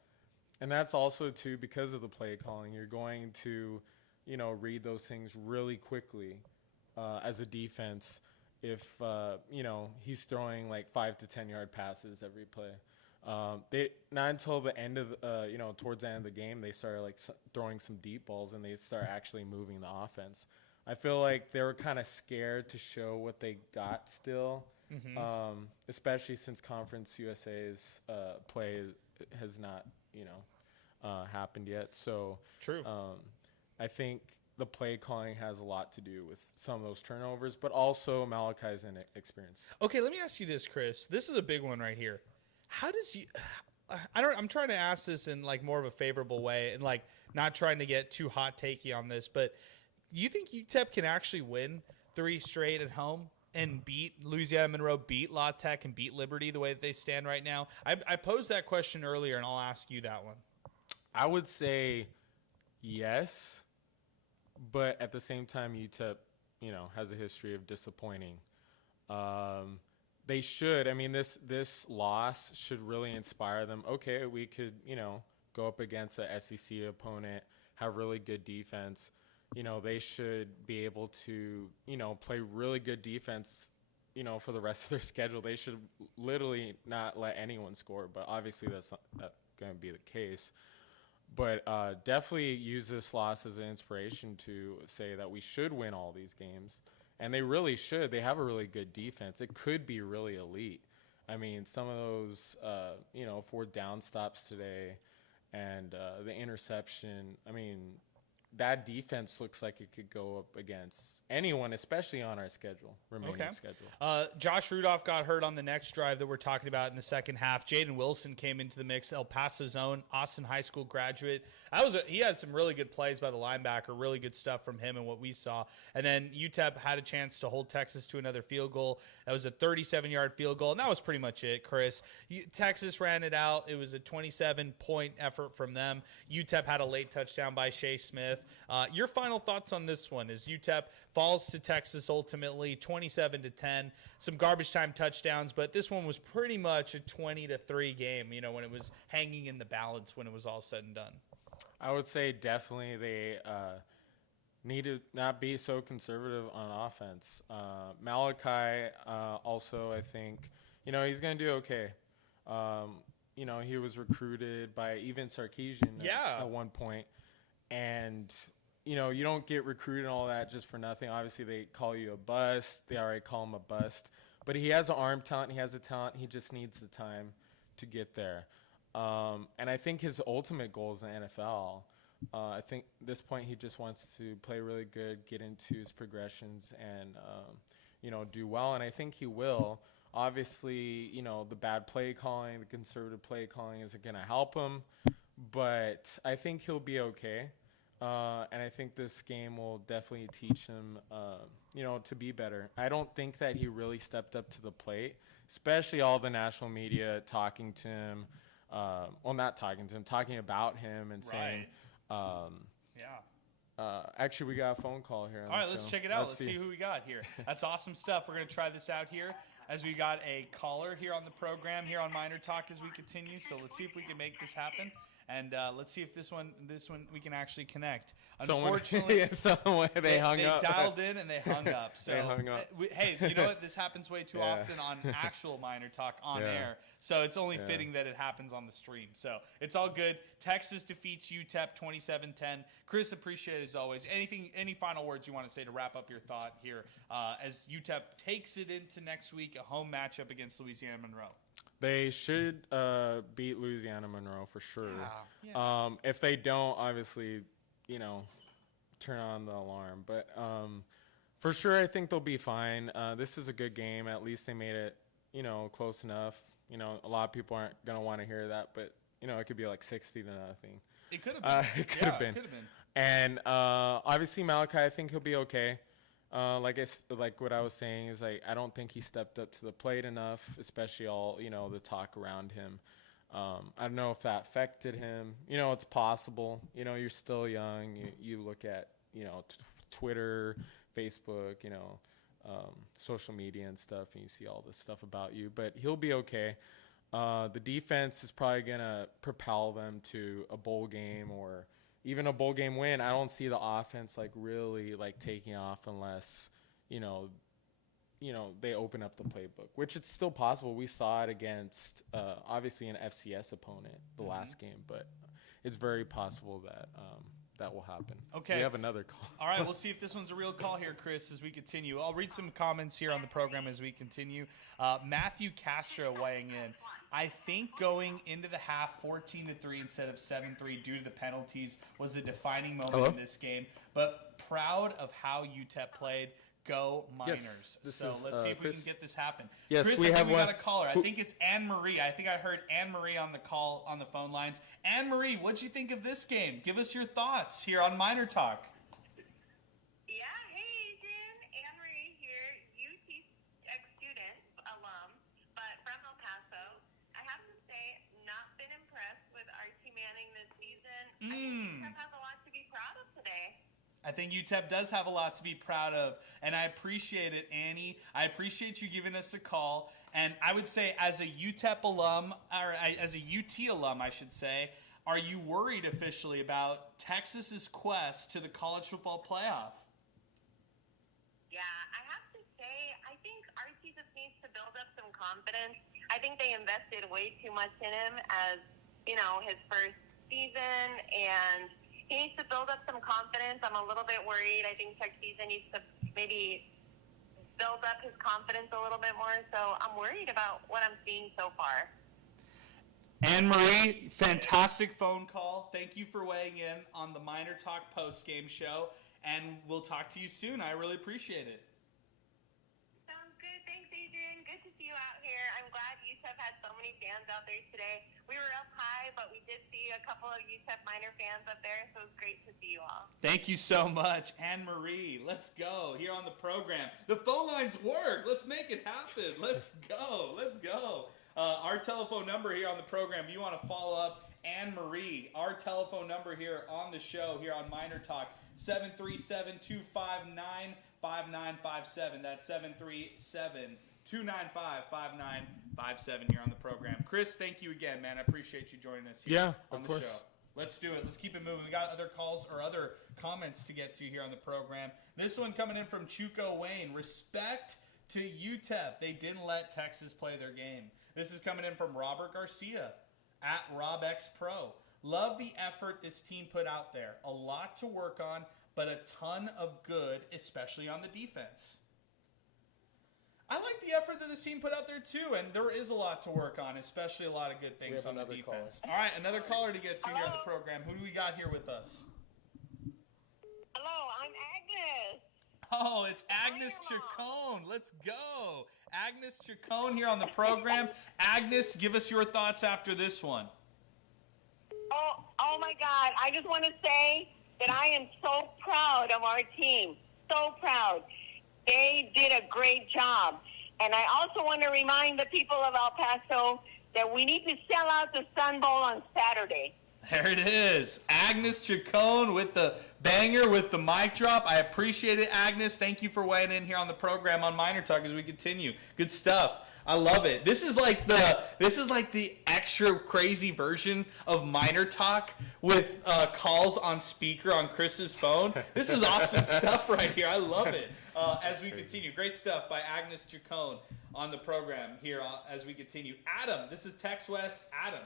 And that's also, too, because of the play calling. You're going to, read those things really quickly as a defense. If he's throwing like 5 to 10 yard passes every play, they not until the end of towards the end of the game they started like throwing some deep balls and they start actually moving the offense. I feel like they were kind of scared to show what they got still, especially since Conference USA's play has not, happened yet. So True. I think the play calling has a lot to do with some of those turnovers, but also Malachi's inexperience. Okay, let me ask you this, Chris. This is a big one right here. How does you? I'm trying to ask this in like more of a favorable way, and like not trying to get too hot takey on this, but you think UTEP can actually win 3 straight at home and beat Louisiana Monroe, beat La Tech, and beat Liberty the way that they stand right now? I posed that question earlier, and I'll ask you that one. I would say yes, but at the same time, UTEP, has a history of disappointing. They should. I mean, this loss should really inspire them. Okay, we could, go up against a SEC opponent, have really good defense. They should be able to, play really good defense, for the rest of their schedule. They should literally not let anyone score, but obviously that's not going to be the case. But definitely use this loss as an inspiration to say that we should win all these games. And they really should. They have a really good defense. It could be really elite. I mean, some of those, 4 down stops today and the interception, I mean, that defense looks like it could go up against anyone, especially on our remaining schedule. Josh Rudolph got hurt on the next drive that we're talking about in the second half. Jaden Wilson came into the mix, El Paso's own, Austin High School graduate. He had some really good plays by the linebacker, really good stuff from him and what we saw. And then UTEP had a chance to hold Texas to another field goal. That was a 37-yard field goal, and that was pretty much it, Chris. Texas ran it out. It was a 27-point effort from them. UTEP had a late touchdown by Shea Smith. Your final thoughts on this one is UTEP falls to Texas ultimately 27-10, some garbage time touchdowns, but this one was pretty much a 20-3 game, when it was hanging in the balance when it was all said and done. I would say definitely they need to not be so conservative on offense. Malachi also, I think, he's going to do okay. He was recruited by even Sarkisian at one point. And, you don't get recruited and all that just for nothing. Obviously, they call you a bust. They already call him a bust. But he has an arm talent. He has a talent. He just needs the time to get there. And I think his ultimate goal is the NFL. I think at this point he just wants to play really good, get into his progressions, and, do well. And I think he will. Obviously, the bad play calling, the conservative play calling isn't going to help him. But I think he'll be okay. And I think this game will definitely teach him, to be better. I don't think that he really stepped up to the plate, especially all the national media talking to him. Not talking to him, talking about him and saying, actually, we got a phone call here. All right, let's check it out. Let's see who we got here. That's awesome stuff. We're going to try this out here as we got a caller here on the program here on MinerTalk as we continue. So let's see if we can make this happen. And let's see if this one we can actually connect. Unfortunately, they hung up. They dialed in and they hung up. So they hung up. Hey, you know what? This happens way too often on actual MinerTalk on air. So it's only fitting that it happens on the stream. So it's all good. Texas defeats UTEP 27-10. Chris, appreciate it as always. Any final words you want to say to wrap up your thought here as UTEP takes it into next week, a home matchup against Louisiana Monroe? They should beat Louisiana Monroe for sure. Yeah. If they don't, obviously, turn on the alarm. But for sure, I think they'll be fine. This is a good game. At least they made it, close enough. A lot of people aren't going to want to hear that, but, it could be like 60-0. It could have been. It could have been. And obviously, Malachi, I think he'll be okay. Like what I was saying is I don't think he stepped up to the plate enough, especially all the talk around him. I don't know if that affected him. It's possible. You're still young. You look at Twitter, Facebook, social media and stuff, and you see all this stuff about you. But he'll be okay. The defense is probably gonna propel them to a bowl game or even a bowl game win. I don't see the offense really taking off unless, they open up the playbook, which it's still possible. We saw it against obviously an FCS opponent the last game, but it's very possible that that will happen. Okay. We have another call. All right, we'll see if this one's a real call here, Chris, as we continue. I'll read some comments here on the program as we continue. Matthew Castro weighing in. I think going into the half 14-3 instead of 7-3 due to the penalties was a defining moment in this game, but proud of how UTEP played. Go Miners. Yes, So let's see if we can get this happen. Yes, Chris, we I think have we one. got a caller. I think it's Anne-Marie. I think I heard Anne-Marie on the call on the phone lines. Anne-Marie, what'd you think of this game? Give us your thoughts here on Miner Talk. Yeah, hey Adrian, Anne-Marie here, UTEP student, alum, but from El Paso. I have to say, not been impressed with Archie Manning this season. I think UTEP has a lot to be proud of today. I think UTEP does have a lot to be proud of, and I appreciate it, Annie. I appreciate you giving us a call, and I would say as a UTEP alum, or as a UT alum, I should say, are you worried officially about Texas's quest to the college football playoff? Yeah, I have to say, I think Archie just needs to build up some confidence. I think they invested way too much in him as, his first season, and he needs to build up some confidence. I'm a little bit worried. I think Tech season needs to maybe build up his confidence a little bit more. So I'm worried about what I'm seeing so far. Anne-Marie, fantastic phone call. Thank you for weighing in on the Miner Talk post-game show, and we'll talk to you soon. I really appreciate it. Sounds good. Thanks, Adrian. Good to see you out here. I'm glad UTEP had so many fans out there today. We were up high, but we did see a couple of UTEP Miner fans up there, so it was great to see you all. Thank you so much, Anne-Marie. Let's go here on the program. The phone lines work. Let's make it happen. Let's go. Let's go. Our telephone number here on the program, if you want to follow up Anne-Marie, our telephone number here on the show, here on Miner Talk, 737-259-5957. That's 737-295-5957 here on the program. Chris, thank you again, man. I appreciate you joining us here on the show. Let's do it. Let's keep it moving. We got other calls or other comments to get to here on the program. This one coming in from Chuco Wayne. Respect to UTEP. They didn't let Texas play their game. This is coming in from Robert Garcia at RobXPro. Love the effort this team put out there. A lot to work on, but a ton of good, especially on the defense. I like the effort that this team put out there too, and there is a lot to work on, especially a lot of good things on the defense. All right, another caller to get to here on the program. Who do we got here with us? Hello, I'm Agnes. Oh, it's Agnes Chacon. Let's go. Agnes Chacon here on the program. Agnes, give us your thoughts after this one. Oh my God. I just want to say that I am so proud of our team. So proud. They did a great job. And I also want to remind the people of El Paso that we need to sell out the Sun Bowl on Saturday. There it is. Agnes Chacon with the banger, with the mic drop. I appreciate it, Agnes. Thank you for weighing in here on the program on Miner Talk as we continue. Good stuff. I love it. This is like the extra crazy version of Miner Talk with calls on speaker on Chris's phone. This is awesome stuff right here. I love it. As we continue, great stuff by Agnes Chacon on the program here as we continue. Adam, this is Tex West. Adam,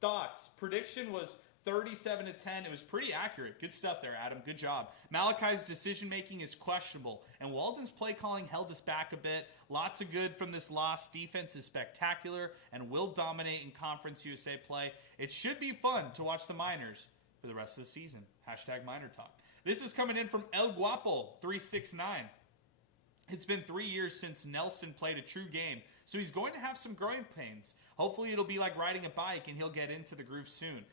thoughts? Prediction was 37-10. It was pretty accurate. Good stuff there, Adam. Good job. Malachi's decision-making is questionable, and Walden's play calling held us back a bit. Lots of good from this loss. Defense is spectacular and will dominate in Conference USA play. It should be fun to watch the Miners for the rest of the season. Hashtag Miner Talk. This is coming in from El Guapo 369. It's been 3 years since Nelson played a true game, so he's going to have some growing pains. Hopefully it'll be like riding a bike and he'll get into the groove soon.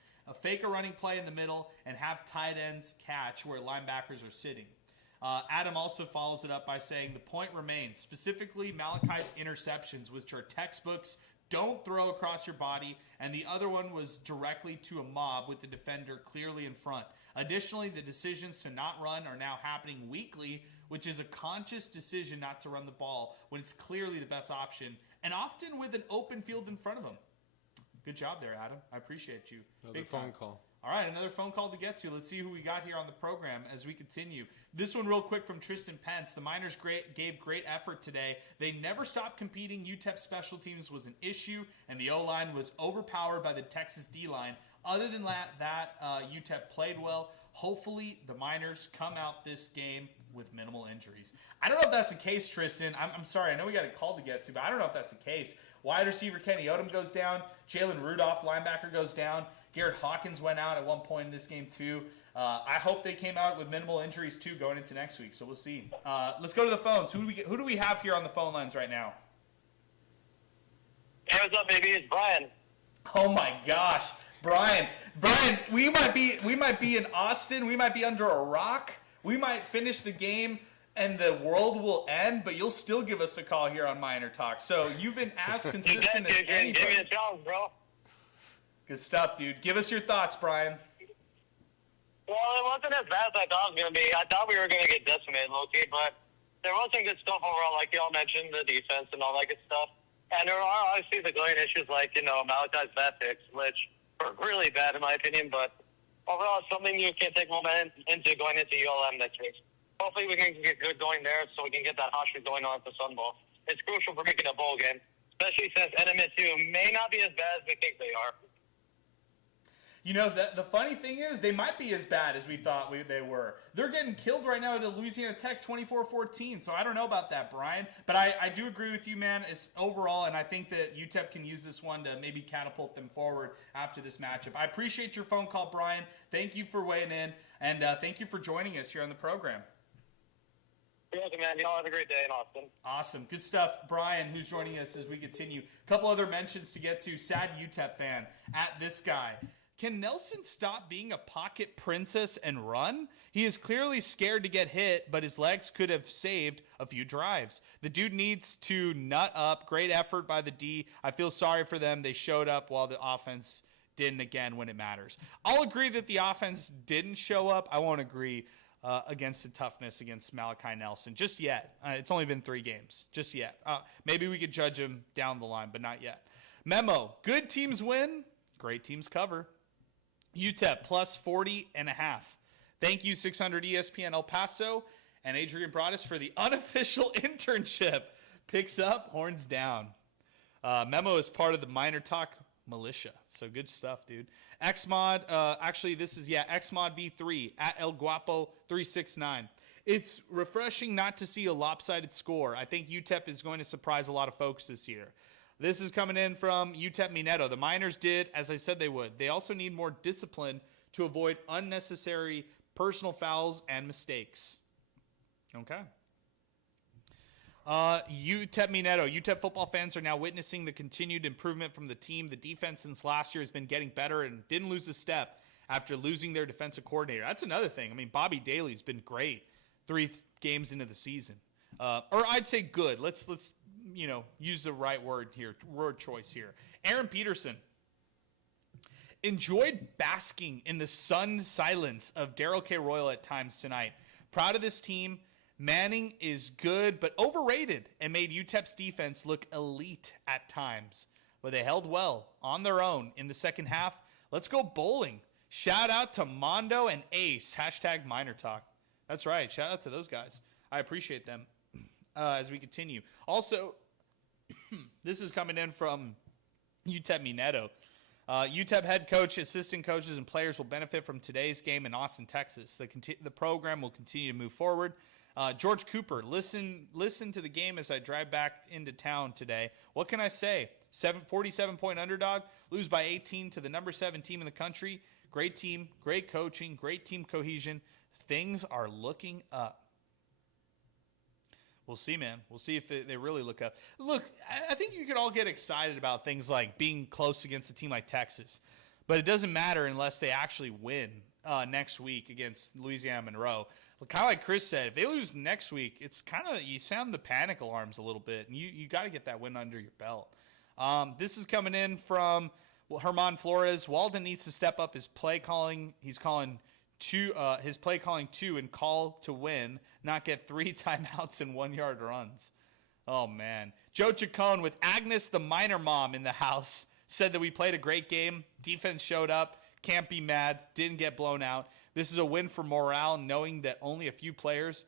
Fake a running play in the middle and have tight ends catch where linebackers are sitting. Adam also follows it up by saying the point remains, specifically Malachi's interceptions, which are textbooks, don't throw across your body, and the other one was directly to a mob with the defender clearly in front. Additionally, the decisions to not run are now happening weekly, which is a conscious decision not to run the ball when it's clearly the best option, and often with an open field in front of them. Good job there, Adam. I appreciate you. Another phone call. All right, another phone call to get to. Let's see who we got here on the program as we continue. This one real quick from Tristan Pence. The Miners gave great effort today. They never stopped competing. UTEP special teams was an issue, and the O-line was overpowered by the Texas D-line. Other than that, UTEP played well. Hopefully, the Miners come out this game with minimal injuries. I don't know if that's the case, Tristan. I'm sorry. I know we got a call to get to, but I don't know if that's the case. Wide receiver Kenny Odom goes down. Jalen Rudolph, linebacker, goes down. Garrett Hawkins went out at one point in this game, too. I hope they came out with minimal injuries, too, going into next week. So we'll see. Let's go to the phones. Who do we have here on the phone lines right now? Hey, what's up, baby? It's Brian. Oh, my gosh. Brian, we might be in Austin. We might be under a rock. We might finish the game and the world will end, but you'll still give us a call here on MinerTalk. So you've been as consistent as anybody. Give me a chance, bro. Good stuff, dude. Give us your thoughts, Brian. Well, it wasn't as bad as I thought it was going to be. I thought we were going to get decimated, low-key, but there was some good stuff overall, like y'all mentioned, the defense and all that good stuff. And there are obviously the glaring issues like, Malachi's bad picks, which are really bad in my opinion, but overall it's something you can take momentum into going into ULM next week. Hopefully we can get good going there so we can get that hot streak going on at the Sun Bowl. It's crucial for making a bowl game, especially since NMSU may not be as bad as we think they are. You know, the funny thing is they might be as bad as we thought they were. They're getting killed right now at Louisiana Tech 24-14, so I don't know about that, Brian. But I do agree with you, man, overall, and I think that UTEP can use this one to maybe catapult them forward after this matchup. I appreciate your phone call, Brian. Thank you for weighing in, and thank you for joining us here on the program. You're welcome, man. Y'all have a great day in Austin. Awesome. Good stuff. Brian, who's joining us as we continue. A couple other mentions to get to. Sad UTEP fan at this guy. Can Nelson stop being a pocket princess and run? He is clearly scared to get hit, but his legs could have saved a few drives. The dude needs to nut up. Great effort by the D. I feel sorry for them. They showed up while the offense didn't again when it matters. I'll agree that the offense didn't show up. I won't agree against the toughness against Malachi Nelson just yet. It's only been 3 games. Just yet. Maybe we could judge him down the line, but not yet. Memo, good teams win, great teams cover. UTEP plus 40.5. Thank you, 600 ESPN El Paso and Adrian Broaddus for the unofficial internship. Picks up, horns down. Memo is part of the MinerTalk militia. So good stuff, dude. Xmod, Xmod V3 at El Guapo 369. It's refreshing not to see a lopsided score. I think UTEP is going to surprise a lot of folks this year. This is coming in from UTEP Mineto. The Miners did, as I said they would. They also need more discipline to avoid unnecessary personal fouls and mistakes. Okay. UTEP Mineto. UTEP football fans are now witnessing the continued improvement from the team. The defense since last year has been getting better and didn't lose a step after losing their defensive coordinator. That's another thing. I mean, Bobby Daly's been great 3 games into the season. Or I'd say good. Let's use the right word choice here. Aaron Peterson enjoyed basking in the sun silence of Darrell K. Royal at times tonight. Proud of this team. Manning is good, but overrated, and made UTEP's defense look elite at times. But they held well on their own in the second half. Let's go bowling. Shout out to Mondo and Ace. Hashtag MinerTalk. That's right. Shout out to those guys. I appreciate them as we continue. Also, this is coming in from UTEP Mineto. UTEP head coach, assistant coaches, and players will benefit from today's game in Austin, Texas. The program will continue to move forward. George Cooper, listen to the game as I drive back into town today. What can I say? 47-point underdog, lose by 18 to the number 7 team in the country. Great team, great coaching, great team cohesion. Things are looking up. We'll see, man. We'll see if they really look up. Look, I think you could all get excited about things like being close against a team like Texas, but it doesn't matter unless they actually win next week against Louisiana Monroe. Kind of like Chris said, if they lose next week, it's kind of, you sound the panic alarms a little bit, and you got to get that win under your belt. This is coming in from Herman Flores. Walden needs to step up his play calling. He's calling his play calling 2 and call to win, not get 3 timeouts and 1-yard runs. Oh, man. Joe Chacon with Agnes, the Miner mom, in the house, said that we played a great game. Defense showed up. Can't be mad. Didn't get blown out. This is a win for morale, knowing that only a few plays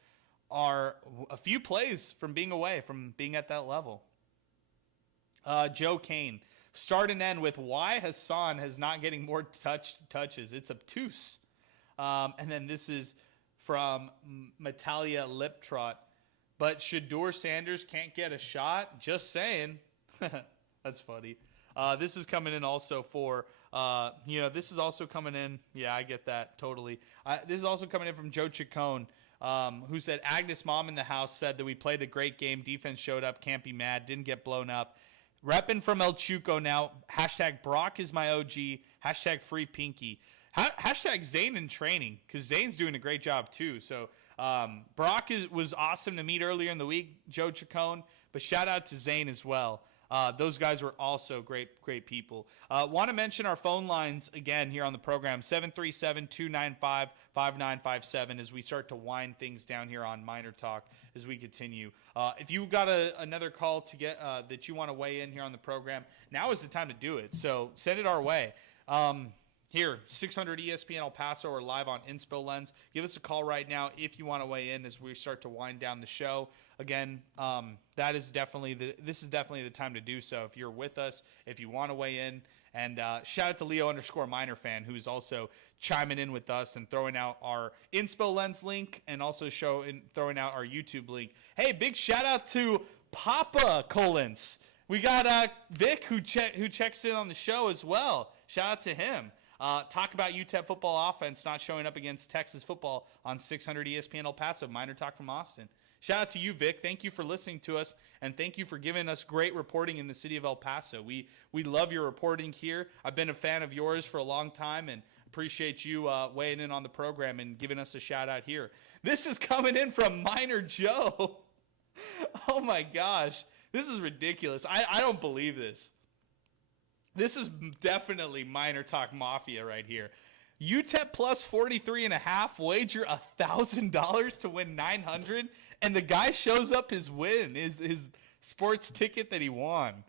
from being away, from being at that level. Joe Kane. Start and end with why Hassan is not getting more touches. It's obtuse. And then this is from Matalia Liptrot. But Shador Sanders can't get a shot? Just saying. That's funny. This is coming in also for, this is also coming in. Yeah, I get that totally. This is also coming in from Joe Chacon, who said, Agnes' mom in the house said that we played a great game. Defense showed up. Can't be mad. Didn't get blown up. Reppin' from El Chuco now. Hashtag Brock is my OG. Hashtag free Pinky. Hashtag Zane in training, because Zane's doing a great job too. So Brock was awesome to meet earlier in the week, Joe Chacon, but shout out to Zane as well. Those guys were also great people. Want to mention our phone lines again here on the program, 737-295-5957 as we start to wind things down here on Miner Talk as we continue. If you got another call to get that you want to weigh in here on the program, now is the time to do it. So send it our way. Here, 600 ESPN El Paso or live on Inspo Lens. Give us a call right now if you want to weigh in as we start to wind down the show. Again, this is definitely the time to do so. If you're with us, if you want to weigh in, and shout out to Leo_Miner fan who's also chiming in with us and throwing out our Inspo Lens link and also throwing out our YouTube link. Hey, big shout out to Papa Collins. We got Vic who checks in on the show as well. Shout out to him. Talk about UTEP football offense not showing up against Texas football on 600 ESPN El Paso. Miner Talk from Austin. Shout out to you, Vic. Thank you for listening to us, and thank you for giving us great reporting in the city of El Paso. We love your reporting here. I've been a fan of yours for a long time, and appreciate you weighing in on the program and giving us a shout out here. This is coming in from Miner Joe. Oh my gosh, this is ridiculous. I don't believe this. This is definitely Miner Talk Mafia right here. UTEP plus 43.5, wager $1,000 to win $900, and the guy shows up his win, his sports ticket that he won.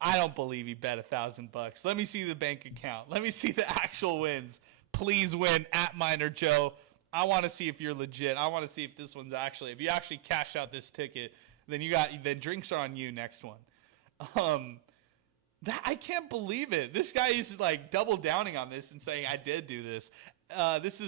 I don't believe he bet $1,000. Let me see the bank account. Let me see the actual wins. Please win at Miner Joe. I want to see if you're legit. I want to see if this one's if you actually cashed out this ticket, then drinks are on you next one. I can't believe it. This guy is like double downing on this and saying I did do this. This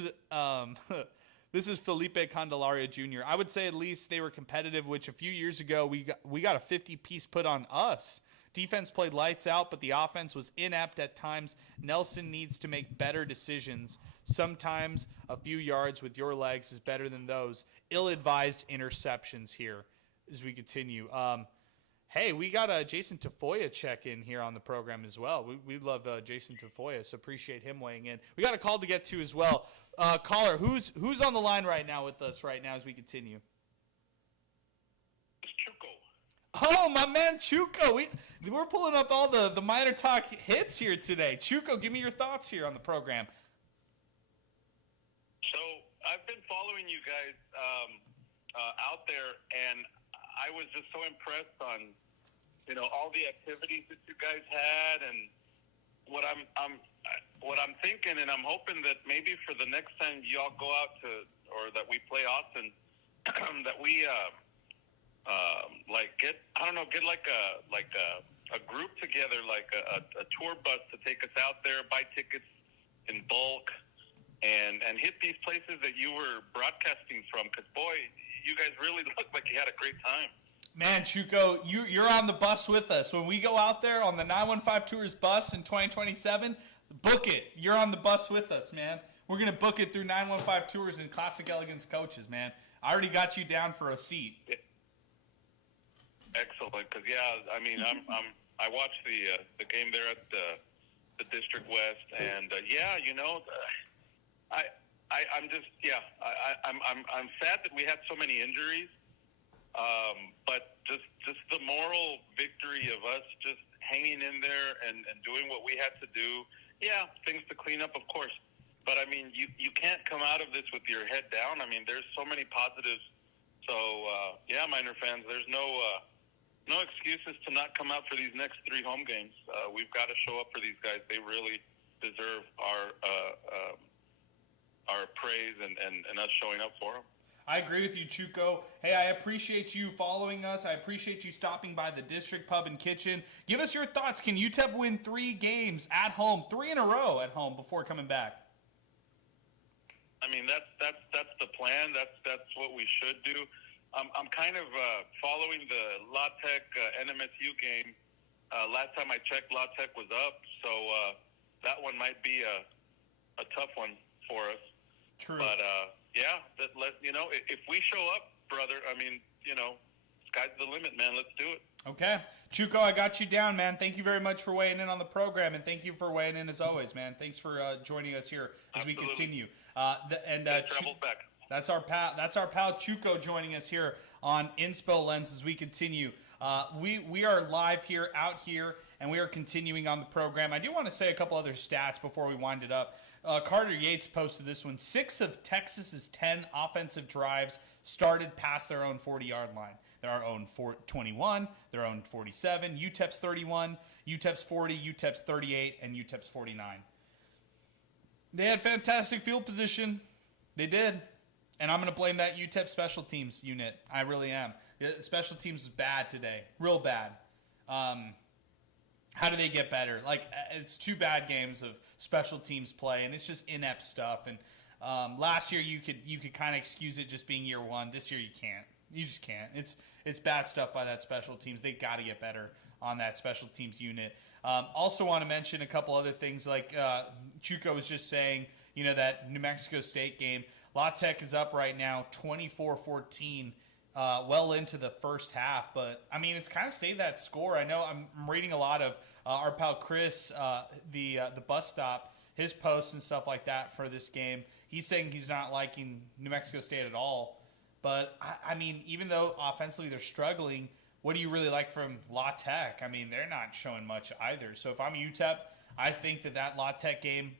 is Felipe Candelaria Jr. I would say at least they were competitive, which a few years ago we got a 50-piece put on us. Defense played lights out, but the offense was inept at times. Nelson needs to make better decisions. Sometimes a few yards with your legs is better than those ill-advised interceptions here as we continue. Hey, we got Jason Tafoya check in here on the program as well. We love Jason Tafoya, so appreciate him weighing in. We got a call to get to as well. Caller, who's on the line right now with us right now as we continue? It's Chuco. Oh, my man Chuco. We're pulling up all the Miner Talk hits here today. Chuco, give me your thoughts here on the program. So I've been following you guys out there, and I was just so impressed on all the activities that you guys had, and what I'm thinking, and I'm hoping that maybe for the next time y'all go out or that we play Austin, that we get like a group together, like a tour bus to take us out there, buy tickets in bulk, and hit these places that you were broadcasting from, because boy, you guys really looked like you had a great time. Man, Chuco, you're on the bus with us. When we go out there on the 915 Tours bus in 2027, book it. You're on the bus with us, man. We're going to book it through 915 Tours and Classic Elegance Coaches, man. I already got you down for a seat. Yeah. Excellent, because I watched the game there at the District West, and I'm sad that we had so many injuries. But just the moral victory of us just hanging in there and doing what we had to do. Yeah, things to clean up, of course. But, you can't come out of this with your head down. There's so many positives. So, Miner fans, there's no excuses to not come out for these next 3 home games. We've got to show up for these guys. They really deserve our praise and us showing up for them. I agree with you, Chuco. Hey, I appreciate you following us. I appreciate you stopping by the District Pub and Kitchen. Give us your thoughts. Can UTEP win 3 games at home, 3 in a row at home before coming back? I mean, that's the plan. That's what we should do. I'm kind of following the La Tech NMSU game. Last time I checked, La Tech was up, so that one might be a tough one for us. True. But if we show up, brother, I mean, sky's the limit, man. Let's do it. Okay. Chuco, I got you down, man. Thank you very much for weighing in on the program, and thank you for weighing in as always, man. Thanks for joining us here as Absolutely. we continue. Travels back. That's our pal Chuco joining us here on Inspo Lens as we continue. We are live here, out here, and we are continuing on the program. I do want to say a couple other stats before we wind it up. Carter Yates posted this one. 6 of Texas's 10 offensive drives started past their own 40-yard line. Their own 21, their own 47, UTEP's 31, UTEP's 40, UTEP's 38, and UTEP's 49. They had fantastic field position. They did. And I'm going to blame that UTEP special teams unit. I really am. The special teams was bad today. Real bad. How do they get better? Like, it's 2 bad games of special teams play, and it's just inept stuff. And last year you could kind of excuse it just being year one. This year you can't. You just can't. It's bad stuff by that special teams. They got to get better on that special teams unit. Also want to mention a couple other things, like Chuco was just saying, that New Mexico State game. La Tech is up right now 24-14, well into the first half. But, I mean, it's kind of stayed that score. I know I'm reading a lot of our pal Chris, the bus stop, his posts and stuff like that for this game. He's saying he's not liking New Mexico State at all. But, I mean, even though offensively they're struggling, what do you really like from La Tech? I mean, they're not showing much either. So if I'm UTEP, I think that La Tech game,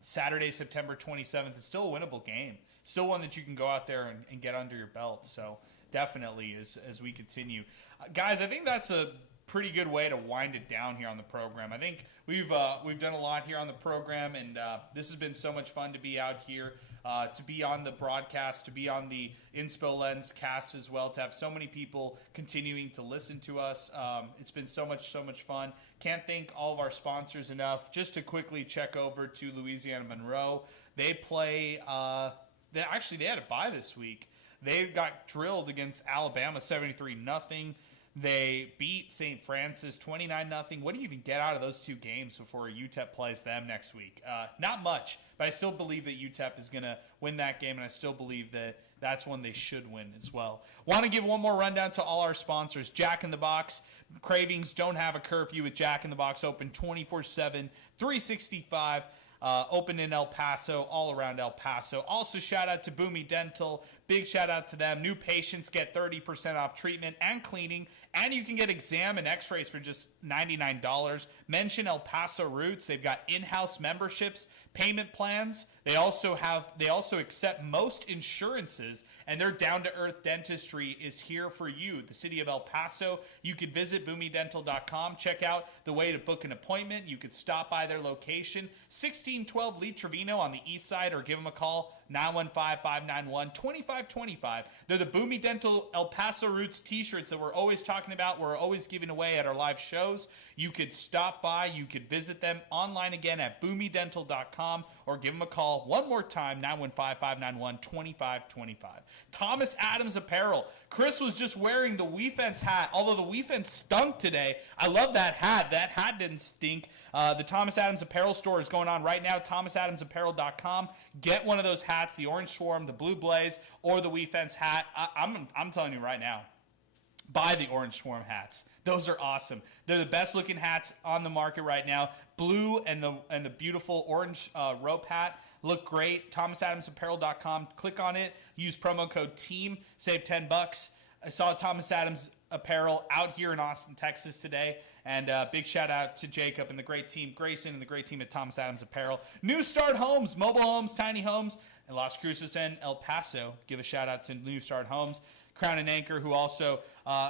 Saturday, September 27th, is still a winnable game. Still one that you can go out there and get under your belt. So definitely as we continue. Guys, I think that's a pretty good way to wind it down here on the program. I think we've done a lot here on the program, and this has been so much fun to be out here, to be on the broadcast, to be on the Inspo Lens cast as well, to have so many people continuing to listen to us. It's been so much fun. Can't thank all of our sponsors enough. Just to quickly check over to Louisiana Monroe. They play they had a bye this week. They got drilled against Alabama 73-0. They beat St. Francis 29-0. What do you even get out of those 2 games before UTEP plays them next week? Not much, but I still believe that UTEP is going to win that game, and I still believe that that's one they should win as well. Want to give one more rundown to all our sponsors. Jack in the Box. Cravings don't have a curfew with Jack in the Box, open 24/7, 365. Open in El Paso, all around El Paso. Also, shout out to Boomy Dental. Big shout out to them. New patients get 30% off treatment and cleaning, and you can get exam and x-rays for just $99. Mention El Paso Roots. They've got in-house memberships, payment plans. They also accept most insurances, and their down-to-earth dentistry is here for you. The city of El Paso. You could visit boomydental.com. Check out the way to book an appointment. You could stop by their location, 1612 Lee Trevino on the east side, or give them a call, 915-591-2525. They're the Boomy Dental El Paso Roots t-shirts that we're always talking about. We're always giving away at our live shows. You could stop by. You could visit them online again at boomydental.com, or give them a call one more time, 915-591-2525. Thomas Adams Apparel. Chris was just wearing the WeFence hat, although the WeFence stunk today. I love that hat. That hat didn't stink. The Thomas Adams Apparel store is going on right now, thomasadamsapparel.com. Get one of those hats, the Orange Swarm, the Blue Blaze, or the WeFence hat. I'm telling you right now, buy the Orange Swarm hats. Those are awesome. They're the best looking hats on the market right now. Blue and the beautiful orange rope hat look great. thomasadamsapparel.com. Click on it. Use promo code TEAM. Save $10. I saw Thomas Adams Apparel out here in Austin, Texas today. And big shout out to Jacob and the great team, Grayson and the great team at Thomas Adams Apparel. New Start Homes, mobile homes, tiny homes, in Las Cruces and El Paso. Give a shout out to New Start Homes. Crown and Anchor, who also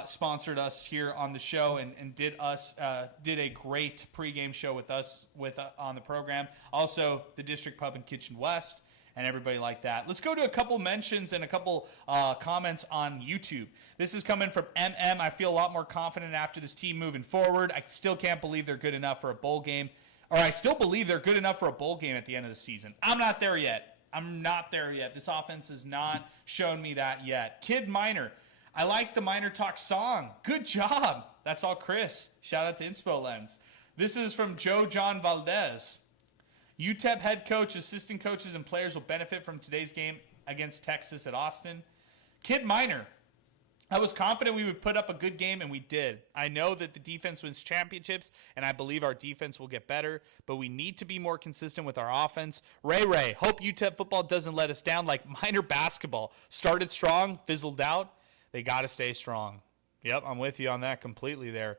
sponsored us here on the show and did a great pregame show with us on the program. Also, the District Pub and Kitchen West and everybody like that. Let's go to a couple mentions and a couple comments on YouTube. This is coming from MM. I feel a lot more confident after this team moving forward. I still can't believe they're good enough for a bowl game. Or I still believe they're good enough for a bowl game at the end of the season. I'm not there yet. I'm not there yet. This offense has not shown me that yet. Kid Miner, I like the MinerTalk song. Good job. That's all Chris. Shout out to Inspo Lens. This is from Joe John Valdez. UTEP head coach, assistant coaches, and players will benefit from today's game against Texas at Austin. Kid Miner, I was confident we would put up a good game, and we did. I know that the defense wins championships, and I believe our defense will get better, but we need to be more consistent with our offense. Ray, hope UTEP football doesn't let us down like Miner basketball. Started strong, fizzled out. They got to stay strong. Yep, I'm with you on that completely there,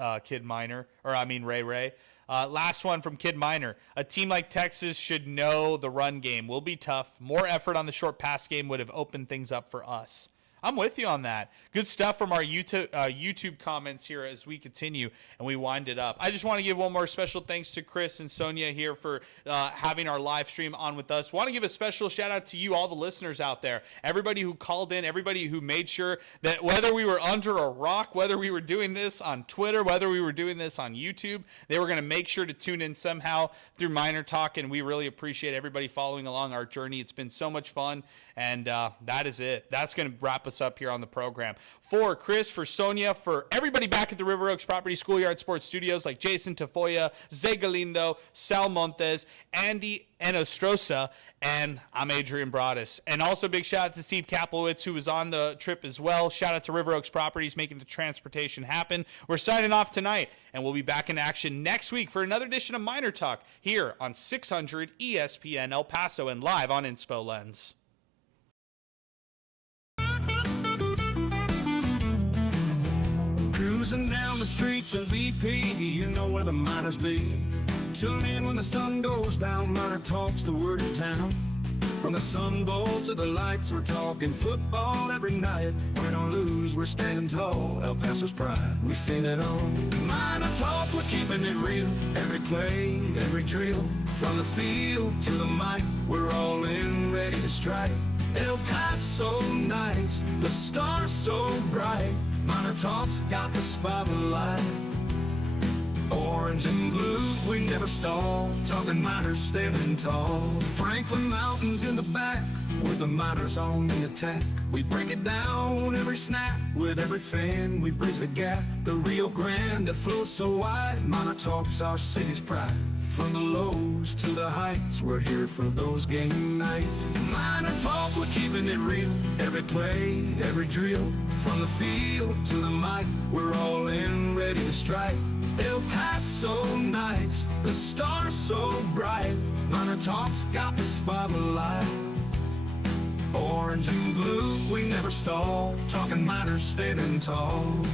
Ray. Last one from Kid Miner. A team like Texas should know the run game will be tough. More effort on the short pass game would have opened things up for us. I'm with you on that. Good stuff from our YouTube comments here as we continue and we wind it up. I just want to give one more special thanks to Chris and Sonia here for having our live stream on with us. Want to give a special shout out to you, all the listeners out there, everybody who called in, everybody who made sure that whether we were under a rock, whether we were doing this on Twitter, whether we were doing this on YouTube, they were going to make sure to tune in somehow through MinerTalk, and we really appreciate everybody following along our journey. It's been so much fun, and that is it. That's going to wrap us up here on the program. For Chris, for Sonia, for everybody back at the River Oaks Property Schoolyard Sports Studios like Jason Tafoya, Zay Galindo, Sal Montes, Andy Enostrosa, and I'm Adrian Broaddus. And also big shout out to Steve Kaplowitz, who was on the trip as well. Shout out to River Oaks Properties making the transportation happen. We're signing off tonight, and we'll be back in action next week for another edition of MinerTalk here on 600 ESPN El Paso and live on Inspo Lens. Cruising down the streets of BP, you know where the miners be. Tune in when the sun goes down, MinerTalk's the word in town. From the Sun Bowl to the lights, we're talking football every night. Win or lose, we're standing tall, El Paso's pride, we sing it on. MinerTalk, we're keeping it real, every play, every drill. From the field to the mic, we're all in, ready to strike. El Paso nights, the stars so bright. MinerTalk's got the spotlight. Orange and blue, we never stall. Talking miners standing tall. Franklin Mountains in the back, with the miners on the attack. We break it down every snap. With every fan, we bridge the gap. The Rio Grande that flows so wide. MinerTalk's our city's pride. From the lows to the heights, we're here for those game nights. MinerTalk, we're keeping it real. Every play, every drill. From the field to the mic, we're all in, ready to strike. El Paso nights, the stars so bright. MinerTalk's got the spotlight. Orange and blue, we never stall. Talking miners standing tall.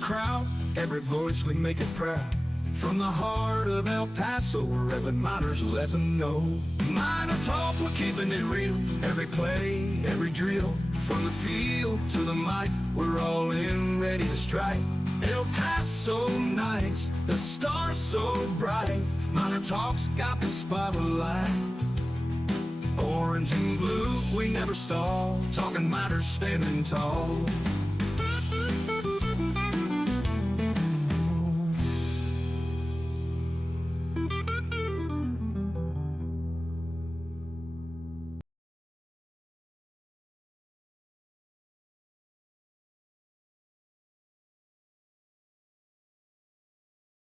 Crowd, every voice we make it proud. From the heart of El Paso, wherever miners let them know. MinerTalk, we're keeping it real. Every play, every drill. From the field to the mic, we're all in, ready to strike. El Paso nights, the stars so bright. MinerTalk's got the spotlight. Orange and blue, we never stall. Talking miners standing tall.